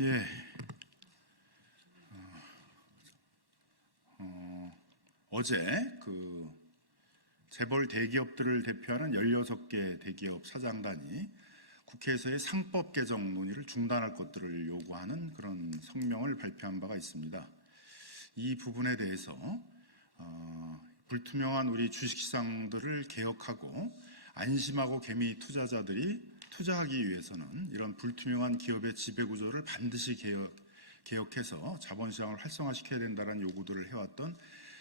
예. 어제 재벌 대기업들을 대표하는 16개 대기업 사장단이 국회에서의 상법 개정 논의를 중단할 것들을 요구하는 그런 성명을 발표한 바가 있습니다. 이 부분에 대해서 불투명한 우리 주식시장들을 개혁하고 안심하고 개미 투자자들이 투자하기 위해서는 이런 불투명한 기업의 지배구조를 반드시 개혁해서 자본시장을 활성화시켜야 된다는 요구들을 해왔던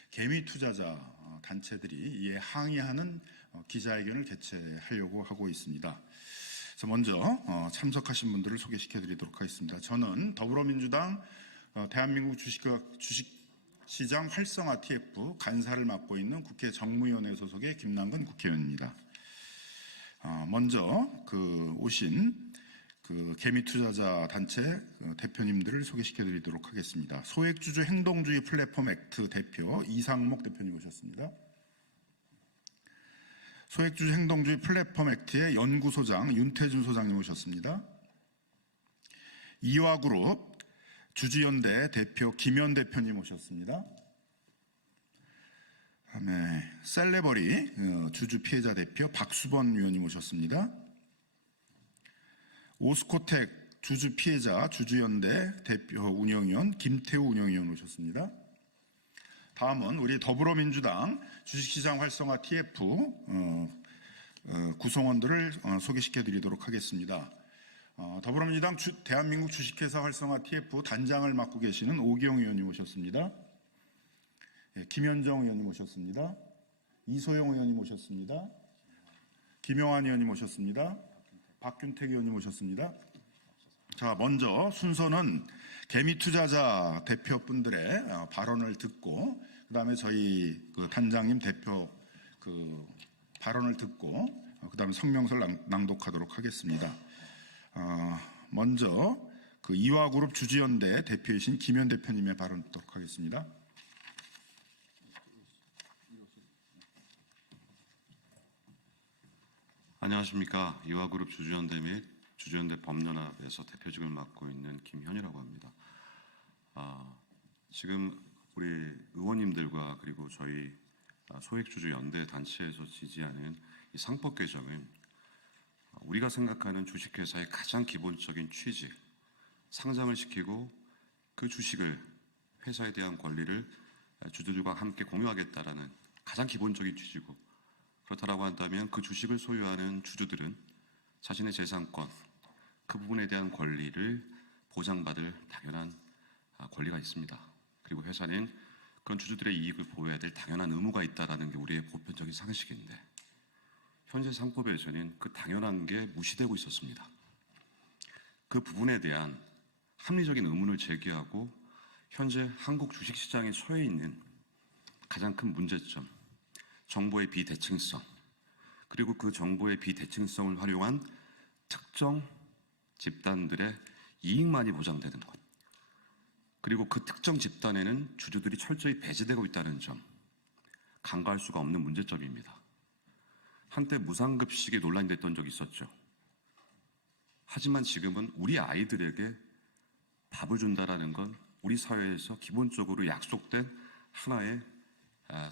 개미 투자자 단체들이 이에 항의하는 기자회견을 개최하려고 하고 있습니다. 그래서 먼저 참석하신 분들을 소개시켜드리도록 하겠습니다. 저는 더불어민주당 대한민국 주식시장 활성화 TF 간사를 맡고 있는 국회 정무위원회 소속의 김남근 국회의원입니다. 먼저 오신 개미 투자자 단체 대표님들을 소개시켜드리도록 하겠습니다. 소액주주 행동주의 플랫폼 액트 대표 이상목 대표님 오셨습니다. 소액주주 행동주의 플랫폼 액트의 연구소장 윤태준 소장님 오셨습니다. 이화그룹 주주연대 대표 김현 대표님 오셨습니다. 다음에 셀레버리 주주 피해자 대표 박수번 위원님 오셨습니다. 오스코텍 주주 피해자 주주연대 대표 운영위원 김태우 운영위원 오셨습니다. 다음은 우리 더불어민주당 주식시장 활성화 TF 구성원들을 소개시켜 드리도록 하겠습니다. 더불어민주당 대한민국 주식회사 활성화 TF 단장을 맡고 계시는 오기영 의원님 오셨습니다. 김현정 의원님 오셨습니다. 이소영 의원님 오셨습니다. 김영환 의원님 오셨습니다. 박균택 의원님 오셨습니다. 자, 먼저 순서는 개미 투자자 대표분들의 발언을 듣고 그다음에 저희 단장님 대표 발언을 듣고 그다음에 성명서를 낭독하도록 하겠습니다. 먼저 이화그룹 주주연대 대표이신 김현 대표님의 발언 듣도록 하겠습니다. 안녕하십니까. 이화그룹 주주연대 및 주주연대 법연합에서 대표직을 맡고 있는 김현이라고 합니다. 지금 우리 의원님들과 그리고 저희 소액주주연대 단체에서 지지하는 이 상법 개정은 우리가 생각하는 주식회사의 가장 기본적인 취지, 상장을 시키고 그 주식을 회사에 대한 권리를 주주들과 함께 공유하겠다라는 가장 기본적인 취지고, 그렇다고 한다면 그 주식을 소유하는 주주들은 자신의 재산권, 그 부분에 대한 권리를 보장받을 당연한 권리가 있습니다. 그리고 회사는 그런 주주들의 이익을 보호해야 될 당연한 의무가 있다는 게 우리의 보편적인 상식인데, 현재 상법에서는 그 당연한 게 무시되고 있었습니다. 그 부분에 대한 합리적인 의문을 제기하고 현재 한국 주식시장에 처해 있는 가장 큰 문제점, 정보의 비대칭성, 그리고 그 정보의 비대칭성을 활용한 특정 집단들의 이익만이 보장되는 것, 그리고 그 특정 집단에는 주주들이 철저히 배제되고 있다는 점, 간과할 수가 없는 문제점입니다. 한때 무상급식이 논란이 됐던 적이 있었죠. 하지만 지금은 우리 아이들에게 밥을 준다라는 건 우리 사회에서 기본적으로 약속된 하나의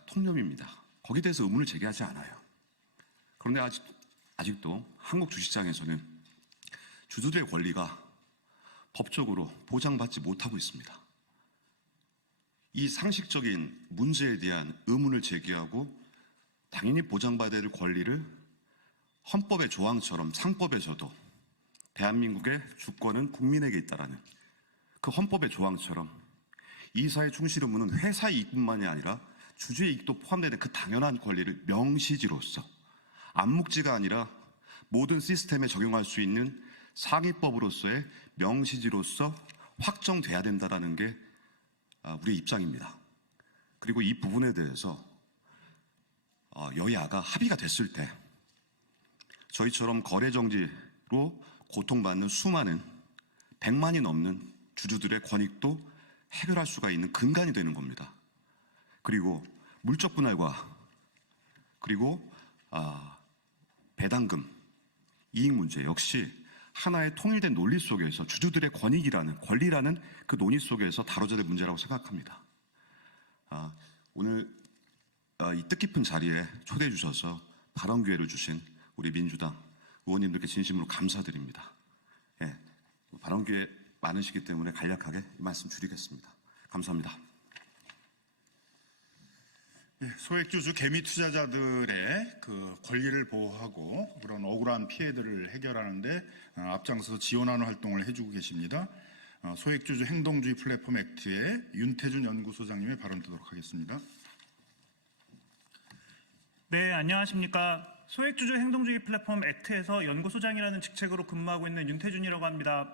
통념입니다. 거기에 대해서 의문을 제기하지 않아요. 그런데 아직도 한국 주식시장에서는 주주들의 권리가 법적으로 보장받지 못하고 있습니다. 이 상식적인 문제에 대한 의문을 제기하고 당연히 보장받아야 될 권리를 헌법의 조항처럼 상법에서도 대한민국의 주권은 국민에게 있다라는 그 헌법의 조항처럼 이사의 충실 의무는 회사 이익뿐만이 아니라 주주의 이익도 포함되는 그 당연한 권리를 명시지로서, 암묵지가 아니라 모든 시스템에 적용할 수 있는 상위법으로서의 명시지로서 확정돼야 된다는 게 우리의 입장입니다. 그리고 이 부분에 대해서 여야가 합의가 됐을 때 저희처럼 거래정지로 고통받는 수많은 100만이 넘는 주주들의 권익도 해결할 수가 있는 근간이 되는 겁니다. 그리고 물적 분할과 그리고 배당금, 이익 문제 역시 하나의 통일된 논리 속에서 주주들의 권리라는 그 논의 속에서 다뤄져야 될 문제라고 생각합니다. 오늘 이 뜻깊은 자리에 초대해 주셔서 발언 기회를 주신 우리 민주당 의원님들께 진심으로 감사드립니다. 예, 발언 기회 많으시기 때문에 간략하게 이 말씀 드리겠습니다. 감사합니다. 소액주주 개미 투자자들의 그 권리를 보호하고 그런 억울한 피해들을 해결하는데 앞장서서 지원하는 활동을 해주고 계십니다. 소액주주 행동주의 플랫폼 액트의 윤태준 연구소장님의 발언 듣도록 하겠습니다. 네, 안녕하십니까. 소액주주 행동주의 플랫폼 액트에서 연구소장이라는 직책으로 근무하고 있는 윤태준이라고 합니다.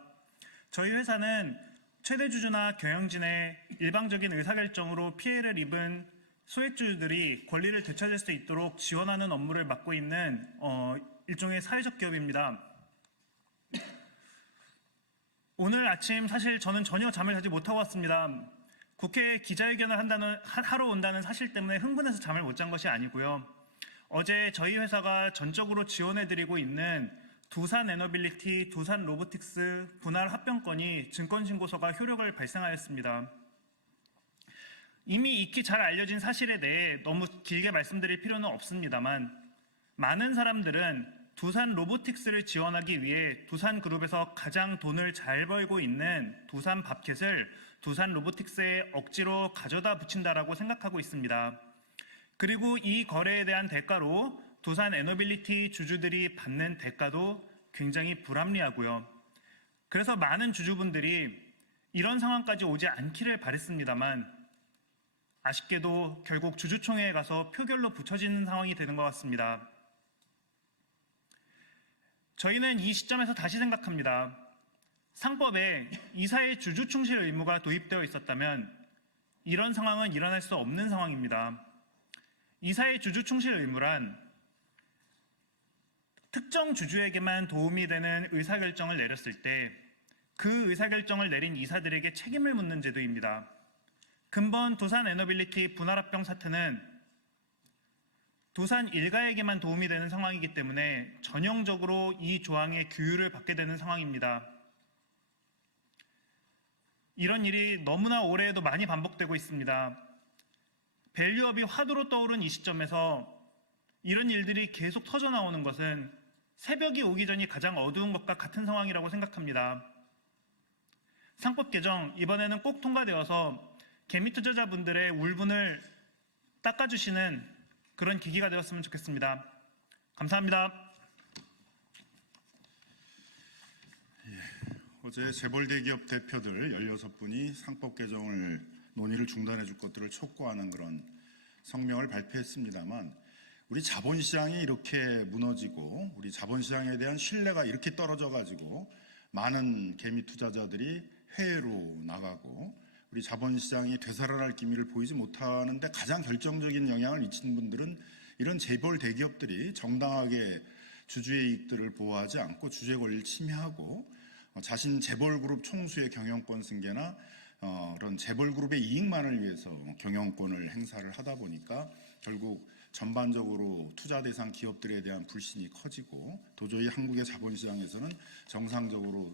저희 회사는 최대 주주나 경영진의 일방적인 의사결정으로 피해를 입은 소액주주들이 권리를 되찾을 수 있도록 지원하는 업무를 맡고 있는 일종의 사회적 기업입니다. 오늘 아침 사실 저는 전혀 잠을 자지 못하고 왔습니다. 국회에 기자회견을 하러 온다는 사실 때문에 흥분해서 잠을 못 잔 것이 아니고요. 어제 저희 회사가 전적으로 지원해드리고 있는 두산 에너빌리티, 두산 로보틱스 분할 합병건이 증권신고서가 효력을 발생하였습니다. 이미 익히 잘 알려진 사실에 대해 너무 길게 말씀드릴 필요는 없습니다만 많은 사람들은 두산 로보틱스를 지원하기 위해 두산그룹에서 가장 돈을 잘 벌고 있는 두산 밥켓을 두산 로보틱스에 억지로 가져다 붙인다라고 생각하고 있습니다. 그리고 이 거래에 대한 대가로 두산 에너빌리티 주주들이 받는 대가도 굉장히 불합리하고요. 그래서 많은 주주분들이 이런 상황까지 오지 않기를 바랬습니다만 아쉽게도 결국 주주총회에 가서 표결로 붙여지는 상황이 되는 것 같습니다. 저희는 이 시점에서 다시 생각합니다. 상법에 이사의 주주 충실 의무가 도입되어 있었다면 이런 상황은 일어날 수 없는 상황입니다. 이사의 주주 충실 의무란 특정 주주에게만 도움이 되는 의사결정을 내렸을 때 그 의사결정을 내린 이사들에게 책임을 묻는 제도입니다. 근본 두산 에너빌리티 분할합병 사태는 두산 일가에게만 도움이 되는 상황이기 때문에 전형적으로 이 조항의 규율을 받게 되는 상황입니다. 이런 일이 너무나 올해에도 많이 반복되고 있습니다. 밸류업이 화두로 떠오른 이 시점에서 이런 일들이 계속 터져나오는 것은 새벽이 오기 전이 가장 어두운 것과 같은 상황이라고 생각합니다. 상법 개정 이번에는 꼭 통과되어서 개미 투자자분들의 울분을 닦아주시는 그런 계기가 되었으면 좋겠습니다. 감사합니다. 어제 재벌대기업 대표들 16분이 상법 개정을 논의를 중단해 줄 것들을 촉구하는 그런 성명을 발표했습니다만 우리 자본시장이 이렇게 무너지고 우리 자본시장에 대한 신뢰가 이렇게 떨어져 가지고 많은 개미 투자자들이 해외로 나가고 우리 자본시장이 되살아날 기미를 보이지 못하는데 가장 결정적인 영향을 미친 분들은 이런 재벌 대기업들이 정당하게 주주의 이익들을 보호하지 않고 주주의 권리를 침해하고 자신 재벌그룹 총수의 경영권 승계나 그런 재벌그룹의 이익만을 위해서 경영권을 행사를 하다 보니까 결국 전반적으로 투자 대상 기업들에 대한 불신이 커지고 도저히 한국의 자본시장에서는 정상적으로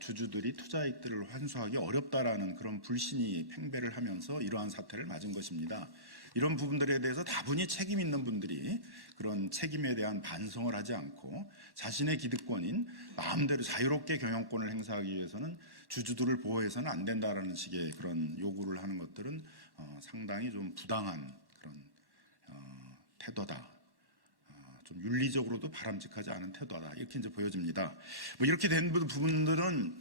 주주들이 투자이익들을 환수하기 어렵다라는 그런 불신이 팽배를 하면서 이러한 사태를 맞은 것입니다. 이런 부분들에 대해서 다분히 책임 있는 분들이 그런 책임에 대한 반성을 하지 않고 자신의 기득권인 마음대로 자유롭게 경영권을 행사하기 위해서는 주주들을 보호해서는 안 된다라는 식의 그런 요구를 하는 것들은 상당히 좀 부당한 그런 태도다. 좀 윤리적으로도 바람직하지 않은 태도다. 이렇게 이제 보여집니다. 이렇게 된 부분들은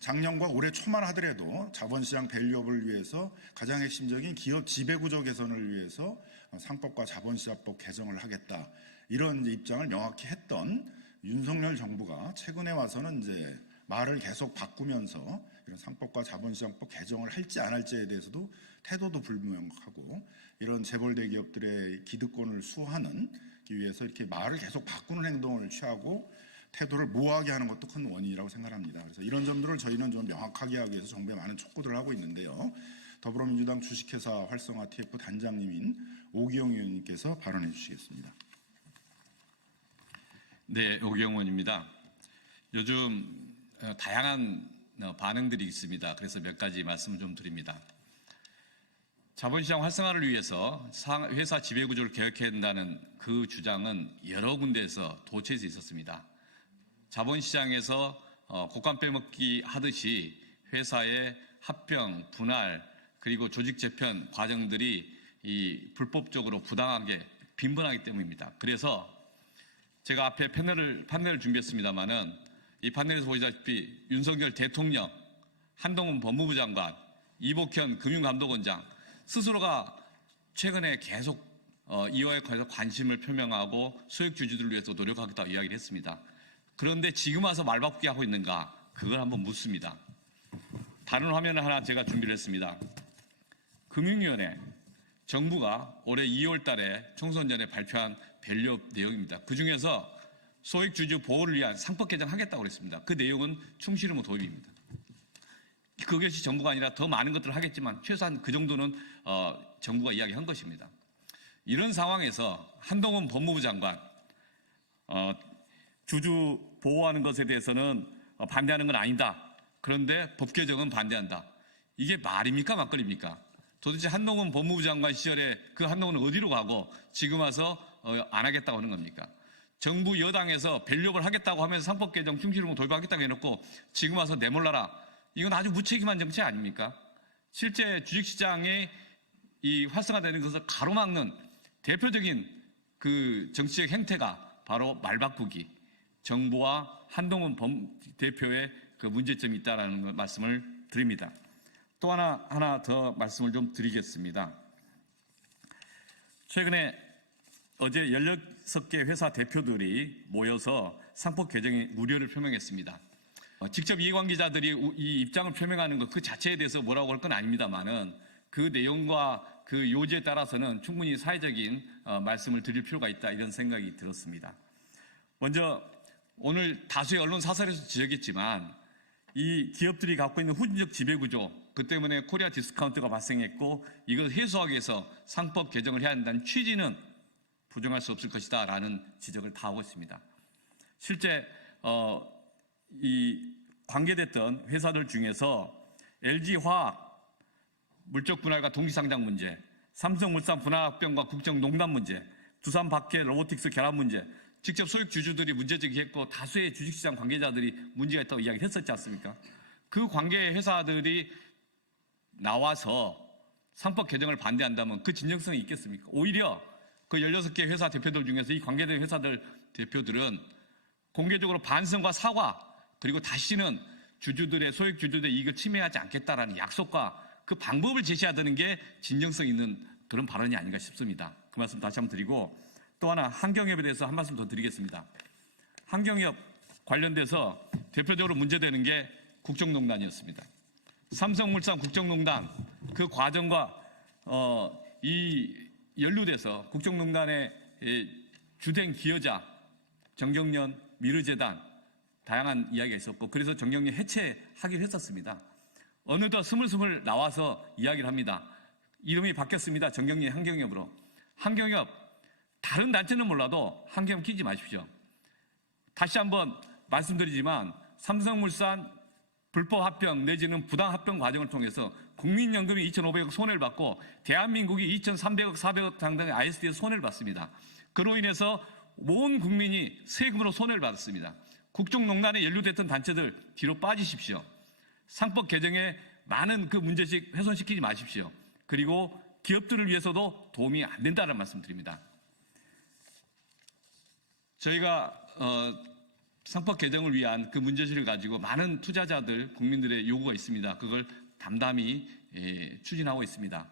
작년과 올해 초만 하더라도 자본시장 밸류업을 위해서 가장 핵심적인 기업 지배구조 개선을 위해서 상법과 자본시장법 개정을 하겠다. 이런 입장을 명확히 했던 윤석열 정부가 최근에 와서는 이제 말을 계속 바꾸면서 이런 상법과 자본시장법 개정을 할지 안 할지에 대해서도 태도도 불명확하고 이런 재벌 대기업들의 기득권을 수호하는 위해서 이렇게 말을 계속 바꾸는 행동을 취하고 태도를 모호하게 하는 것도 큰 원인이라고 생각합니다. 그래서 이런 점들을 저희는 좀 명확하게 하기 위해서 정부에 많은 촉구들을 하고 있는데요. 더불어민주당 주식회사 활성화 TF 단장님인 오기영 의원님께서 발언해 주시겠습니다. 네, 오기영 의원입니다. 요즘 다양한 반응들이 있습니다. 그래서 몇 가지 말씀을 좀 드립니다. 자본시장 활성화를 위해서 회사 지배구조를 개혁해야 한다는 그 주장은 여러 군데에서 도처에서 있었습니다. 자본시장에서 곡간 빼먹기 하듯이 회사의 합병, 분할, 그리고 조직 재편 과정들이 이 불법적으로 부당하게 빈번하기 때문입니다. 그래서 제가 앞에 판넬을 준비했습니다만은 이 판넬에서 보시다시피 윤석열 대통령, 한동훈 법무부 장관, 이복현 금융감독원장 스스로가 최근에 계속 이와에 관해서 관심을 표명하고 소액 주주들을 위해서 노력하겠다고 이야기를 했습니다. 그런데 지금 와서 말바꾸기 하고 있는가? 그걸 한번 묻습니다. 다른 화면을 하나 제가 준비를 했습니다. 금융위원회, 정부가 올해 2월 달에 총선 전에 발표한 밸류업 내용입니다. 그중에서 소액 주주 보호를 위한 상법 개정하겠다고 그랬습니다. 그 내용은 충실 의무 도입입니다. 그것이 정부가 아니라 더 많은 것들을 하겠지만 최소한 그 정도는 정부가 이야기한 것입니다. 이런 상황에서 한동훈 법무부 장관 주주 보호하는 것에 대해서는 반대하는 건 아니다. 그런데 법 개정은 반대한다. 이게 말입니까 막걸리입니까? 도대체 한동훈 법무부 장관 시절에 그 한동훈은 어디로 가고 지금 와서 안 하겠다고 하는 겁니까? 정부 여당에서 밸류업을 하겠다고 하면서 상법 개정 충실 의무 도입하겠다고 해놓고 지금 와서 내몰라라. 이건 아주 무책임한 정책 아닙니까? 실제 주식시장의 이 활성화되는 것을 가로막는 대표적인 그 정치적 행태가 바로 말바꾸기, 정부와 한동훈 대표의 그 문제점이 있다는 말씀을 드립니다. 또 하나 더 말씀을 좀 드리겠습니다. 최근에 어제 16개 회사 대표들이 모여서 상법 개정에 우려를 표명했습니다. 직접 이해관계자들이 이 입장을 표명하는 것 그 자체에 대해서 뭐라고 할 건 아닙니다만은 그 내용과 그 요지에 따라서는 충분히 사회적인 말씀을 드릴 필요가 있다 이런 생각이 들었습니다. 먼저 오늘 다수의 언론 사설에서 지적했지만 이 기업들이 갖고 있는 후진적 지배구조 그 때문에 코리아 디스카운트가 발생했고 이걸 해소하기 위해서 상법 개정을 해야 한다는 취지는 부정할 수 없을 것이다 라는 지적을 다 하고 있습니다. 실제 이 관계됐던 회사들 중에서 LG화학 물적 분할과 동시상장 문제, 삼성물산 분할합병과 국정농단 문제, 두산박해 로보틱스 결합 문제, 직접 소액 주주들이 문제 제기했고 다수의 주식시장 관계자들이 문제가 있다고 이야기했었지 않습니까? 그 관계 회사들이 나와서 상법 개정을 반대한다면 그 진정성이 있겠습니까? 오히려 그 16개 회사 대표들 중에서 이 관계된 회사들 대표들은 공개적으로 반성과 사과 그리고 다시는 소액 주주들의 이익을 침해하지 않겠다라는 약속과 그 방법을 제시하는 게 진정성 있는 그런 발언이 아닌가 싶습니다. 그 말씀 다시 한번 드리고 또 하나 환경협에 대해서 한 말씀 더 드리겠습니다. 환경협 관련돼서 대표적으로 문제되는 게 국정농단이었습니다. 삼성물산 국정농단 그 과정과 이 연루돼서 국정농단의 주된 기여자 정경련, 미르재단 다양한 이야기가 있었고 그래서 정경련 해체하기로 했었습니다. 어느덧 스물스물 나와서 이야기를 합니다. 이름이 바뀌었습니다. 정경련 환경협으로. 환경협 다른 단체는 몰라도 환경협 끼지 마십시오. 다시 한번 말씀드리지만 삼성물산 불법 합병 내지는 부당 합병 과정을 통해서 국민연금이 2,500억 손해를 받고 대한민국이 2,300억, 400억 상당의 ISD에서 손해를 받습니다. 그로 인해서 온 국민이 세금으로 손해를 받았습니다. 국정농단에 연루됐던 단체들 뒤로 빠지십시오. 상법 개정에 많은 그 문제식 훼손시키지 마십시오. 그리고 기업들을 위해서도 도움이 안 된다는 말씀 드립니다. 저희가 상법 개정을 위한 그 문제실을 가지고 많은 투자자들, 국민들의 요구가 있습니다. 그걸 담담히 추진하고 있습니다.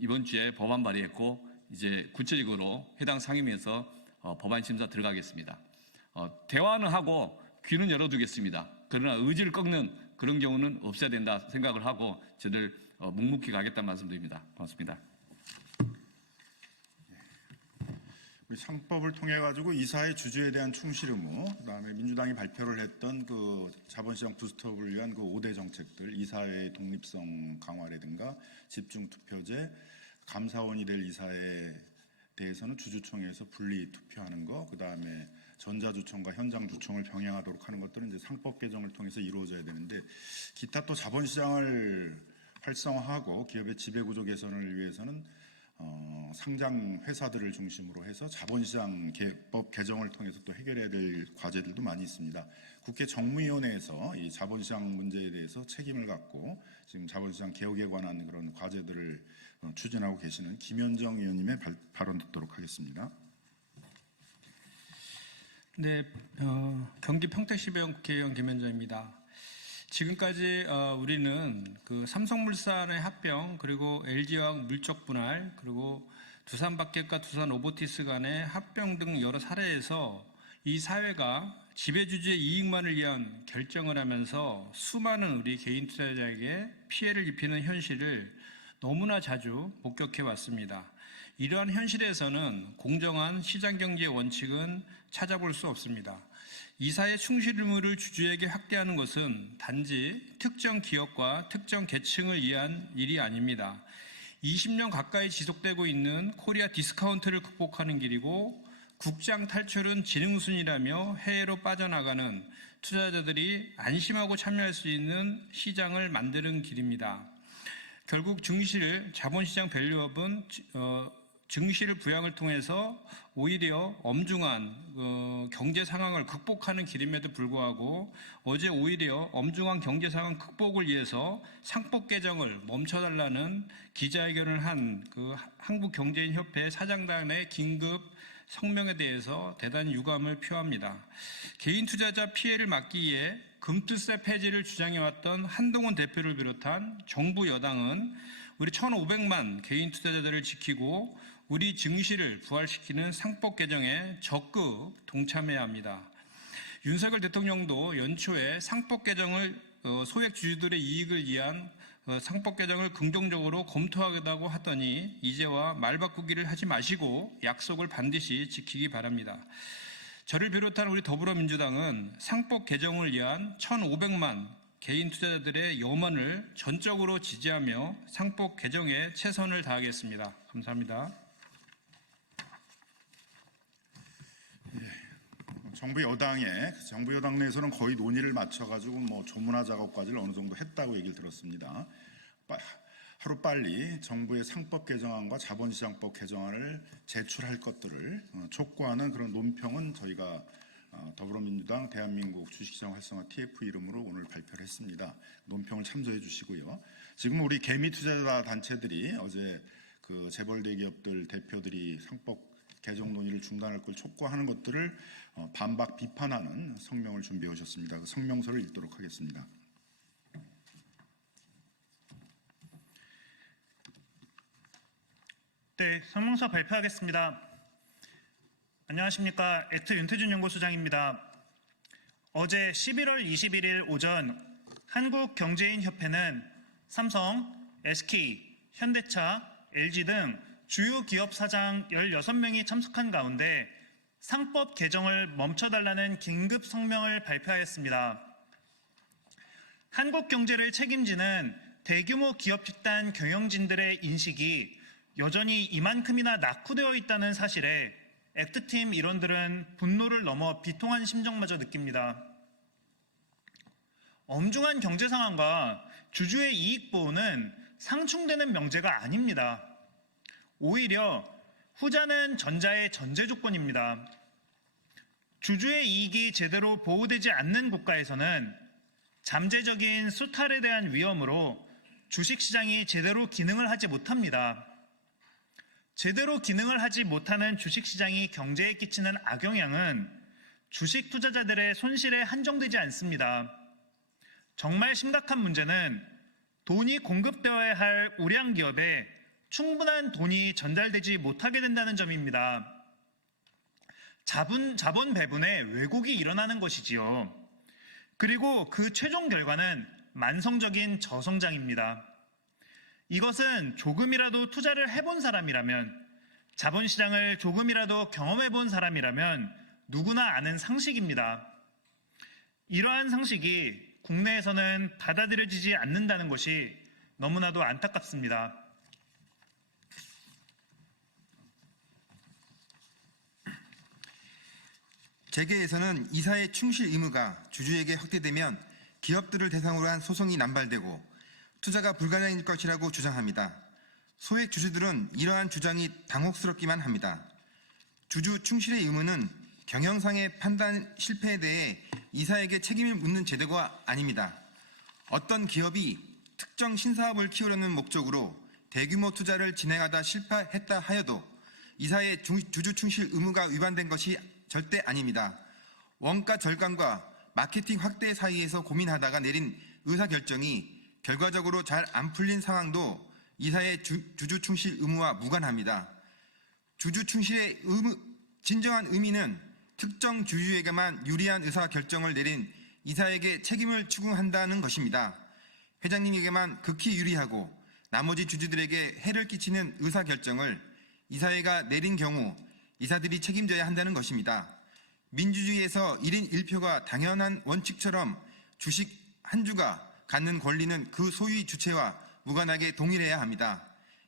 이번 주에 법안 발의했고 이제 구체적으로 해당 상임위에서 법안 심사 들어가겠습니다. 대화는 하고 귀는 열어두겠습니다. 그러나 의지를 꺾는 그런 경우는 없어야 된다 생각을 하고 저들 묵묵히 가겠다는 말씀드립니다. 고맙습니다. 우리 상법을 통해 가지고 이사의 주주에 대한 충실 의무, 그다음에 민주당이 발표를 했던 그 자본시장 부스트업을 위한 그 5대 정책들, 이사회의 독립성 강화라든가 집중 투표제, 감사원이 될 이사에 대해서는 주주총회에서 분리 투표하는 거, 그다음에 전자주총과 현장주총을 병행하도록 하는 것들은 이제 상법 개정을 통해서 이루어져야 되는데, 기타 또 자본시장을 활성화하고 기업의 지배구조 개선을 위해서는 상장 회사들을 중심으로 해서 자본시장 법 개정을 통해서 또 해결해야 될 과제들도 많이 있습니다. 국회 정무위원회에서 이 자본시장 문제에 대해서 책임을 갖고 지금 자본시장 개혁에 관한 그런 과제들을 추진하고 계시는 김현정 의원님의 발언 듣도록 하겠습니다. 네, 경기 평택시의원 국회의원 김현정입니다. 지금까지 우리는 그 삼성물산의 합병, 그리고 LG화학 물적 분할, 그리고 두산바켓과 두산로보티스 간의 합병 등 여러 사례에서 이 사회가 지배주주의 이익만을 위한 결정을 하면서 수많은 우리 개인 투자자에게 피해를 입히는 현실을 너무나 자주 목격해 왔습니다. 이러한 현실에서는 공정한 시장경제의 원칙은 찾아볼 수 없습니다. 이사의 충실 의무를 주주에게 확대하는 것은 단지 특정 기업과 특정 계층을 위한 일이 아닙니다. 20년 가까이 지속되고 있는 코리아 디스카운트를 극복하는 길이고, 국장 탈출은 지능순이라며 해외로 빠져나가는 투자자들이 안심하고 참여할 수 있는 시장을 만드는 길입니다. 결국 자본시장 밸류업은 증시를 부양을 통해서 오히려 엄중한 경제 상황을 극복하는 길임에도 불구하고, 어제 오히려 엄중한 경제 상황 극복을 위해서 상법 개정을 멈춰달라는 기자회견을 한 그 한국경제인협회 사장단의 긴급 성명에 대해서 대단히 유감을 표합니다. 개인 투자자 피해를 막기 위해 금투세 폐지를 주장해왔던 한동훈 대표를 비롯한 정부 여당은 우리 1,500만 개인 투자자들을 지키고 우리 증시를 부활시키는 상법 개정에 적극 동참해야 합니다. 윤석열 대통령도 연초에 상법 개정을 소액 주주들의 이익을 위한 상법 개정을 긍정적으로 검토하겠다고 하더니 이제와 말 바꾸기를 하지 마시고 약속을 반드시 지키기 바랍니다. 저를 비롯한 우리 더불어민주당은 상법 개정을 위한 1,500만 개인 투자자들의 염원을 전적으로 지지하며 상법 개정에 최선을 다하겠습니다. 감사합니다. 정부 여당 내에서는 거의 논의를 맞춰가지고 뭐 조문화 작업까지를 어느 정도 했다고 얘기를 들었습니다. 하루빨리 정부의 상법 개정안과 자본시장법 개정안을 제출할 것들을 촉구하는 그런 논평은 저희가 더불어민주당 대한민국 주식시장 활성화 TF 이름으로 오늘 발표를 했습니다. 논평을 참조해 주시고요. 지금 우리 개미 투자자 단체들이 어제 그 재벌 대기업들 대표들이 상법 개정 논의를 중단할 걸 촉구하는 것들을 반박 비판하는 성명을 준비해 오셨습니다. 그 성명서를 읽도록 하겠습니다. 네, 성명서 발표하겠습니다. 안녕하십니까. 액트 윤태준 연구소장입니다. 어제 11월 21일 오전 한국경제인협회는 삼성, SK, 현대차, LG 등 주요 기업 사장 16명이 참석한 가운데 상법 개정을 멈춰달라는 긴급 성명을 발표하였습니다. 한국 경제를 책임지는 대규모 기업 집단 경영진들의 인식이 여전히 이만큼이나 낙후되어 있다는 사실에 액트팀 일원들은 분노를 넘어 비통한 심정마저 느낍니다. 엄중한 경제 상황과 주주의 이익 보호는 상충되는 명제가 아닙니다. 오히려 후자는 전자의 전제 조건입니다. 주주의 이익이 제대로 보호되지 않는 국가에서는 잠재적인 수탈에 대한 위험으로 주식시장이 제대로 기능을 하지 못합니다. 제대로 기능을 하지 못하는 주식시장이 경제에 끼치는 악영향은 주식 투자자들의 손실에 한정되지 않습니다. 정말 심각한 문제는 돈이 공급되어야 할 우량 기업에 충분한 돈이 전달되지 못하게 된다는 점입니다. 자본 배분에 왜곡이 일어나는 것이지요. 그리고 그 최종 결과는 만성적인 저성장입니다. 이것은 조금이라도 투자를 해본 사람이라면, 자본시장을 조금이라도 경험해본 사람이라면 누구나 아는 상식입니다. 이러한 상식이 국내에서는 받아들여지지 않는다는 것이 너무나도 안타깝습니다. 재계에서는 이사의 충실 의무가 주주에게 확대되면 기업들을 대상으로 한 소송이 남발되고 투자가 불가능할 것이라고 주장합니다. 소액 주주들은 이러한 주장이 당혹스럽기만 합니다. 주주 충실의 의무는 경영상의 판단 실패에 대해 이사에게 책임을 묻는 제도가 아닙니다. 어떤 기업이 특정 신사업을 키우려는 목적으로 대규모 투자를 진행하다 실패했다 하여도 이사의 주주 충실 의무가 위반된 것이 절대 아닙니다. 원가 절감과 마케팅 확대 사이에서 고민하다가 내린 의사결정이 결과적으로 잘 안 풀린 상황도 이사의 주주 충실 의무와 무관합니다. 주주 충실의 진정한 의미는 특정 주주에게만 유리한 의사결정을 내린 이사에게 책임을 추궁한다는 것입니다. 회장님에게만 극히 유리하고 나머지 주주들에게 해를 끼치는 의사결정을 이사회가 내린 경우 이사들이 책임져야 한다는 것입니다. 민주주의에서 1인 1표가 당연한 원칙처럼 주식 한 주가 갖는 권리는 그 소유의 주체와 무관하게 동일해야 합니다.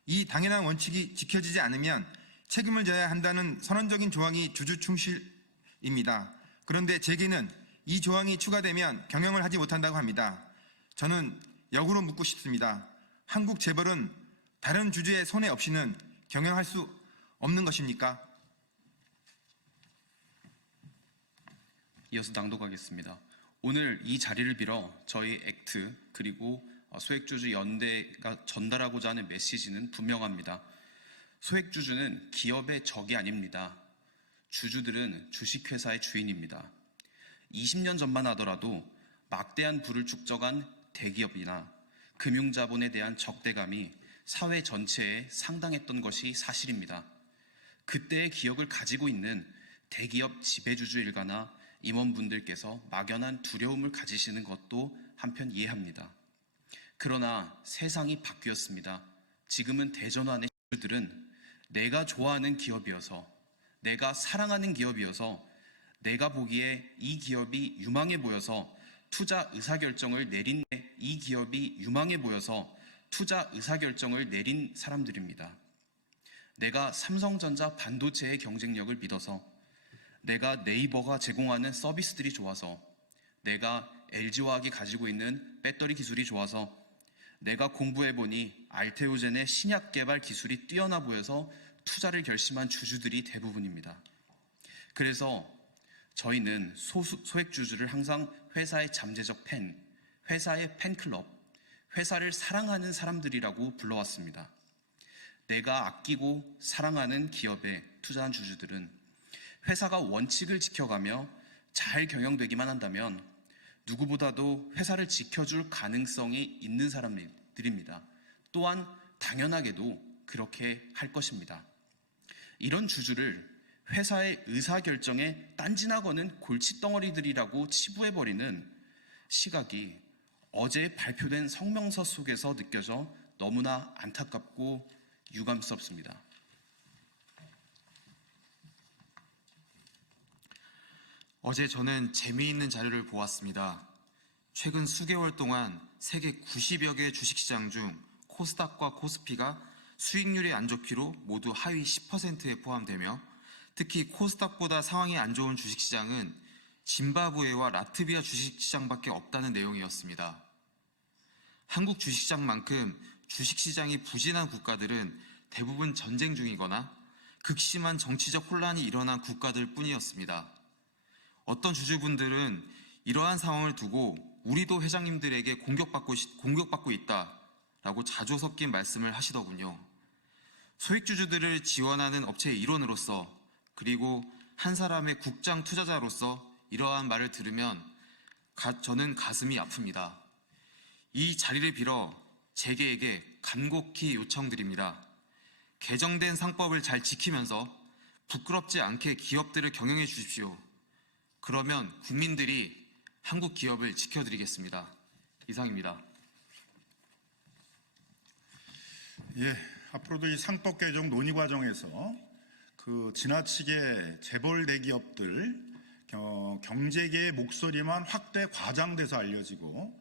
이 당연한 원칙이 지켜지지 않으면 책임을 져야 한다는 선언적인 조항이 주주 충실입니다. 그런데 재계는 이 조항이 추가되면 경영을 하지 못한다고 합니다. 저는 역으로 묻고 싶습니다. 한국 재벌은 다른 주주의 손해 없이는 경영할 수 없는 것입니까? 이어서 낭독하겠습니다. 오늘 이 자리를 빌어 저희 액트 그리고 소액주주 연대가 전달하고자 하는 메시지는 분명합니다. 소액주주는 기업의 적이 아닙니다. 주주들은 주식회사의 주인입니다. 20년 전만 하더라도 막대한 부를 축적한 대기업이나 금융자본에 대한 적대감이 사회 전체에 상당했던 것이 사실입니다. 그때의 기억을 가지고 있는 대기업 지배주주 일가나 임원분들께서 막연한 두려움을 가지시는 것도 한편 이해합니다. 그러나 세상이 바뀌었습니다. 지금은 대전환의 주주들은 내가 좋아하는 기업이어서, 내가 사랑하는 기업이어서, 내가 보기에 이 기업이 유망해 보여서 투자 의사결정을 내린 사람들입니다. 내가 삼성전자 반도체의 경쟁력을 믿어서, 내가 네이버가 제공하는 서비스들이 좋아서, 내가 LG화학이 가지고 있는 배터리 기술이 좋아서, 내가 공부해보니 알테오젠의 신약 개발 기술이 뛰어나 보여서 투자를 결심한 주주들이 대부분입니다. 그래서 저희는 소액주주를 항상 회사의 잠재적 팬, 회사의 팬클럽, 회사를 사랑하는 사람들이라고 불러왔습니다. 내가 아끼고 사랑하는 기업에 투자한 주주들은 회사가 원칙을 지켜가며 잘 경영되기만 한다면 누구보다도 회사를 지켜줄 가능성이 있는 사람들입니다. 또한 당연하게도 그렇게 할 것입니다. 이런 주주를 회사의 의사결정에 딴지나 거는 골칫덩어리들이라고 치부해버리는 시각이 어제 발표된 성명서 속에서 느껴져 너무나 안타깝고 유감스럽습니다. 어제 저는 재미있는 자료를 보았습니다. 최근 수개월 동안 세계 90여 개 주식시장 중 코스닥과 코스피가 수익률이 안 좋기로 모두 하위 10%에 포함되며 특히 코스닥보다 상황이 안 좋은 주식시장은 짐바브웨와 라트비아 주식시장밖에 없다는 내용이었습니다. 한국 주식시장만큼 주식시장이 부진한 국가들은 대부분 전쟁 중이거나 극심한 정치적 혼란이 일어난 국가들 뿐이었습니다. 어떤 주주분들은 이러한 상황을 두고 우리도 회장님들에게 공격받고 있다라고 자조 섞인 말씀을 하시더군요. 소액주주들을 지원하는 업체의 일원으로서 그리고 한 사람의 국장 투자자로서 이러한 말을 들으면 저는 가슴이 아픕니다. 이 자리를 빌어 재계에게 간곡히 요청드립니다. 개정된 상법을 잘 지키면서 부끄럽지 않게 기업들을 경영해 주십시오. 그러면 국민들이 한국 기업을 지켜드리겠습니다. 이상입니다. 예, 앞으로도 이 상법 개정 논의 과정에서 지나치게 재벌 대기업들 경제계의 목소리만 확대 과장돼서 알려지고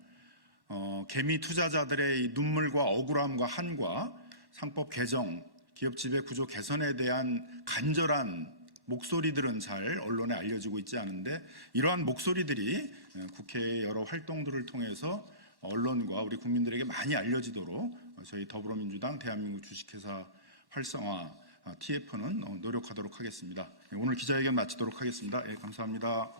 개미 투자자들의 이 눈물과 억울함과 한과 상법 개정, 기업 지배 구조 개선에 대한 간절한 목소리들은 잘 언론에 알려지고 있지 않은데 이러한 목소리들이 국회의 여러 활동들을 통해서 언론과 우리 국민들에게 많이 알려지도록 저희 더불어민주당 대한민국 주식회사 활성화 TF는 노력하도록 하겠습니다. 오늘 기자회견 마치도록 하겠습니다. 예, 감사합니다.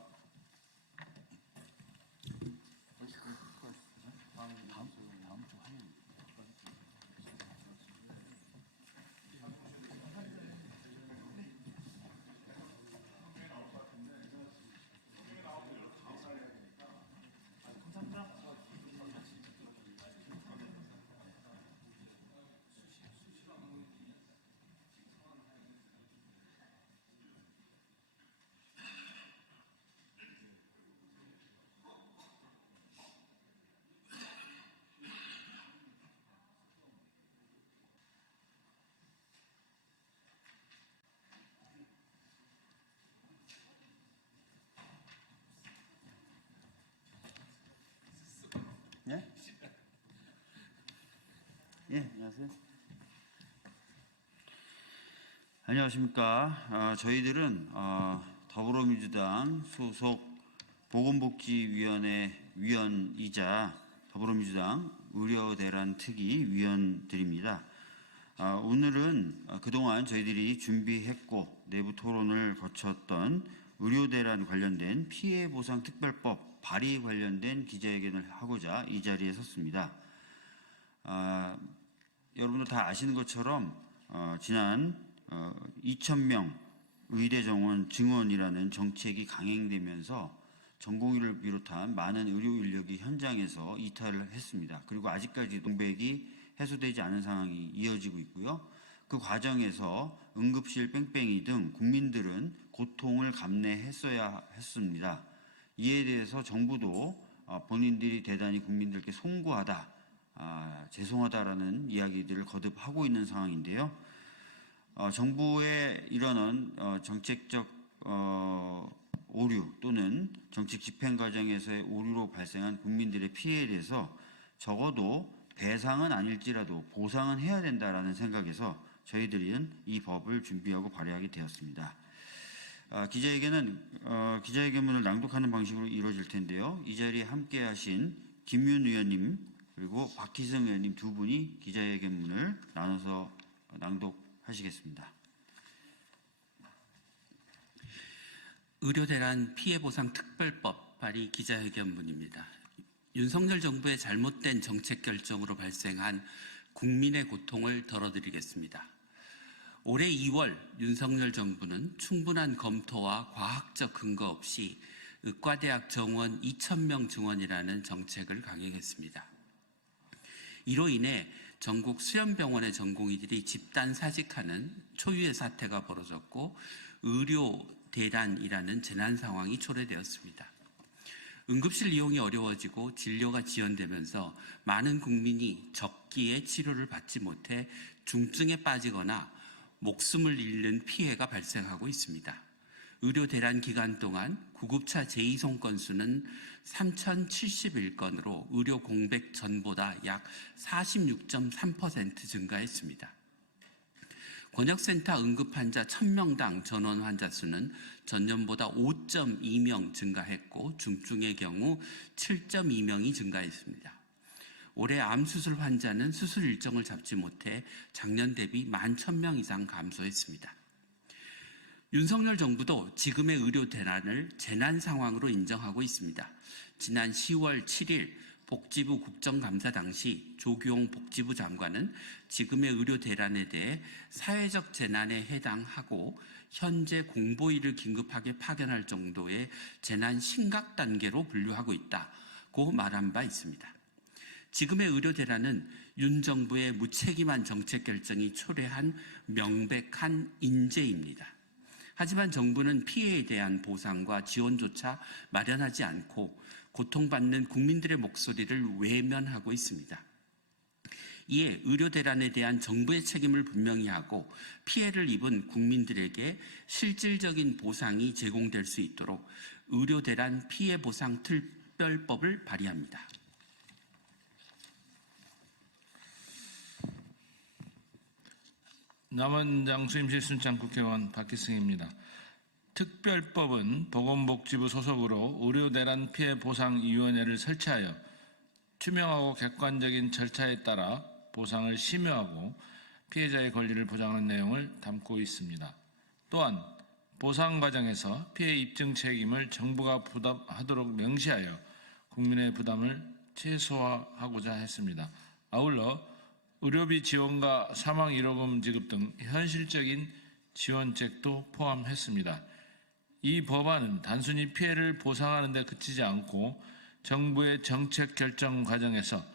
예? 예, 안녕하세요. 안녕하십니까. 저희들은 더불어민주당 소속 보건복지위원회 위원이자 더불어민주당 의료대란 특위 위원들입니다. 오늘은 그동안 저희들이 준비했고 내부 토론을 거쳤던 의료대란 관련된 피해보상특별법 발의 관련된 기자회견을 하고자 이 자리에 섰습니다. 여러분들 다 아시는 것처럼 지난 2,000명 의대 정원 증원이라는 정책이 강행되면서 전공의를 비롯한 많은 의료 인력이 현장에서 이탈을 했습니다. 그리고 아직까지 공백이 해소되지 않은 상황이 이어지고 있고요. 그 과정에서 응급실 뺑뺑이 등 국민들은 고통을 감내했어야 했습니다. 이에 대해서 정부도 본인들이 대단히 국민들께 송구하다, 죄송하다라는 이야기들을 거듭하고 있는 상황인데요. 정부의 이러한 정책적 오류 또는 정책 집행 과정에서의 오류로 발생한 국민들의 피해에 대해서 적어도 배상은 아닐지라도 보상은 해야 된다라는 생각에서 저희들은 이 법을 준비하고 발의하게 되었습니다. 기자회견문을 낭독하는 방식으로 이루어질 텐데요. 이 자리에 함께하신 김윤 의원님 그리고 박희승 의원님 두 분이 기자회견문을 나눠서 낭독하시겠습니다. 의료대란 피해보상특별법 발의 기자회견문입니다. 윤석열 정부의 잘못된 정책 결정으로 발생한 국민의 고통을 덜어드리겠습니다. 올해 2월 윤석열 정부는 충분한 검토와 과학적 근거 없이 의과대학 정원 2,000명 증원이라는 정책을 강행했습니다. 이로 인해 전국 수련병원의 전공의들이 집단 사직하는 초유의 사태가 벌어졌고 의료 대란이라는 재난 상황이 초래되었습니다. 응급실 이용이 어려워지고 진료가 지연되면서 많은 국민이 적기에 치료를 받지 못해 중증에 빠지거나 목숨을 잃는 피해가 발생하고 있습니다. 의료 대란 기간 동안 구급차 재이송 건수는 3,071건으로 의료 공백 전보다 약 46.3% 증가했습니다. 권역센터 응급환자 1,000명당 전원 환자 수는 전년보다 5.2명 증가했고 중증의 경우 7.2명이 증가했습니다. 올해 암수술 환자는 수술 일정을 잡지 못해 작년 대비 11,000명 이상 감소했습니다. 윤석열 정부도 지금의 의료 대란을 재난 상황으로 인정하고 있습니다. 지난 10월 7일 복지부 국정감사 당시 조규홍 복지부 장관은 지금의 의료 대란에 대해 사회적 재난에 해당하고 현재 공보위를 긴급하게 파견할 정도의 재난 심각 단계로 분류하고 있다고 말한 바 있습니다. 지금의 의료 대란은 윤 정부의 무책임한 정책 결정이 초래한 명백한 인재입니다. 하지만 정부는 피해에 대한 보상과 지원조차 마련하지 않고 고통받는 국민들의 목소리를 외면하고 있습니다. 이에 의료 대란에 대한 정부의 책임을 분명히 하고 피해를 입은 국민들에게 실질적인 보상이 제공될 수 있도록 의료 대란 피해 보상 특별법을 발의합니다. 남원장 수임실 순창 국회의원 박희승입니다. 특별법은 보건복지부 소속으로 의료대란 피해 보상위원회를 설치하여 투명하고 객관적인 절차에 따라 보상을 심의하고 피해자의 권리를 보장하는 내용을 담고 있습니다. 또한 보상 과정에서 피해 입증 책임을 정부가 부담하도록 명시하여 국민의 부담을 최소화하고자 했습니다. 아울러 의료비 지원과 사망 위로금 지급 등 현실적인 지원책도 포함했습니다. 이 법안은 단순히 피해를 보상하는 데 그치지 않고 정부의 정책 결정 과정에서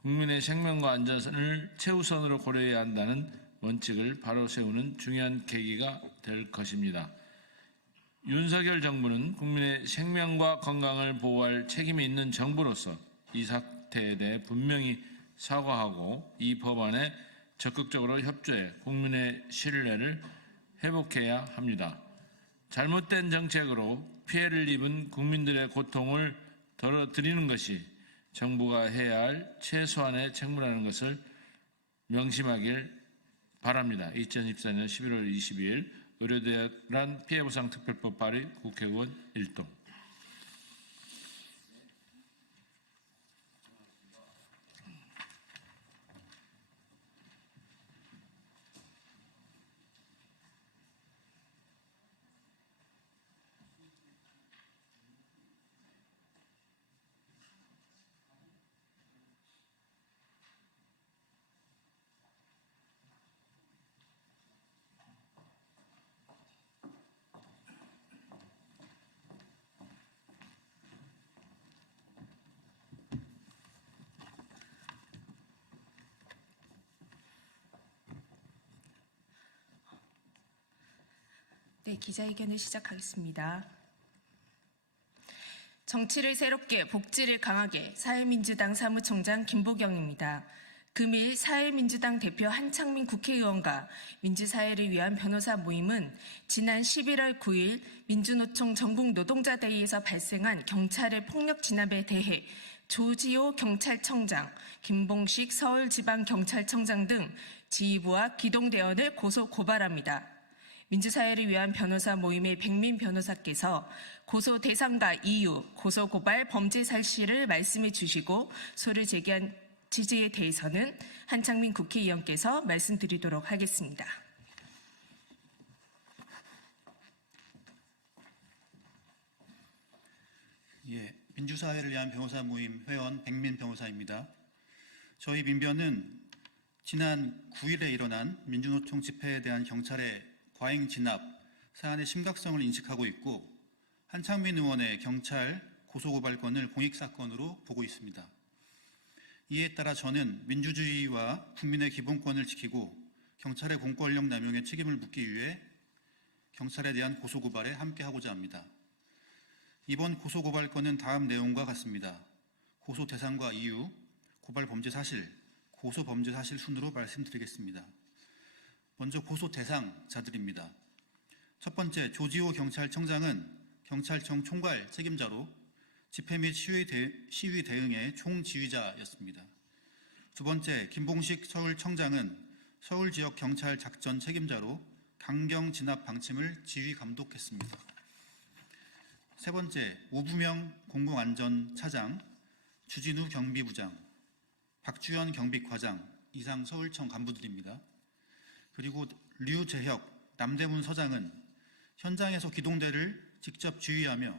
국민의 생명과 안전을 최우선으로 고려해야 한다는 원칙을 바로 세우는 중요한 계기가 될 것입니다. 윤석열 정부는 국민의 생명과 건강을 보호할 책임이 있는 정부로서 이 사태에 대해 분명히 사과하고 이 법안에 적극적으로 협조해 국민의 신뢰를 회복해야 합니다. 잘못된 정책으로 피해를 입은 국민들의 고통을 덜어드리는 것이 정부가 해야 할 최소한의 책무라는 것을 명심하길 바랍니다. 2024년 11월 22일 의료대란 피해보상 특별법 발의 국회의원 1동. 네, 기자회견을 시작하겠습니다. 정치를 새롭게, 복지를 강하게, 사회민주당 사무총장 김보경입니다. 금일 사회민주당 대표 한창민 국회의원과 민주사회를 위한 변호사 모임은 지난 11월 9일 민주노총 전국노동자대회에서 발생한 경찰의 폭력 진압에 대해 조지호 경찰청장, 김봉식 서울지방경찰청장 등 지휘부와 기동대원을 고소 고발합니다. 민주사회를 위한 변호사 모임의 백민 변호사께서 고소 대상과 이유, 고소 고발 범죄 사실을 말씀해 주시고 소를 제기한 취지에 대해서는 한창민 국회의원께서 말씀드리도록 하겠습니다. 민주사회를 위한 변호사 모임 회원 백민 변호사입니다. 저희 민변은 지난 9일에 일어난 민주노총 집회에 대한 경찰의 과잉 진압 사안의 심각성을 인식하고 있고 한창민 의원의 경찰 고소고발건을 공익사건으로 보고 있습니다. 이에 따라 저는 민주주의와 국민의 기본권을 지키고 경찰의 공권력 남용의 책임을 묻기 위해 경찰에 대한 고소고발에 함께하고자 합니다. 이번 고소고발건은 다음 내용과 같습니다. 고소 대상과 이유, 고발 범죄 사실, 고소 범죄 사실 순으로 말씀드리겠습니다. 먼저 고소 대상자들입니다. 첫 번째, 조지호 경찰청장은 경찰청 총괄 책임자로 집회 및 시위 대응의 총지휘자였습니다. 두 번째, 김봉식 서울청장은 서울 지역 경찰 작전 책임자로 강경 진압 방침을 지휘 감독했습니다. 세 번째, 오부명 공공안전차장, 주진우 경비부장, 박주현 경비과장, 이상 서울청 간부들입니다. 그리고 류재혁 남대문 서장은 현장에서 기동대를 직접 지휘하며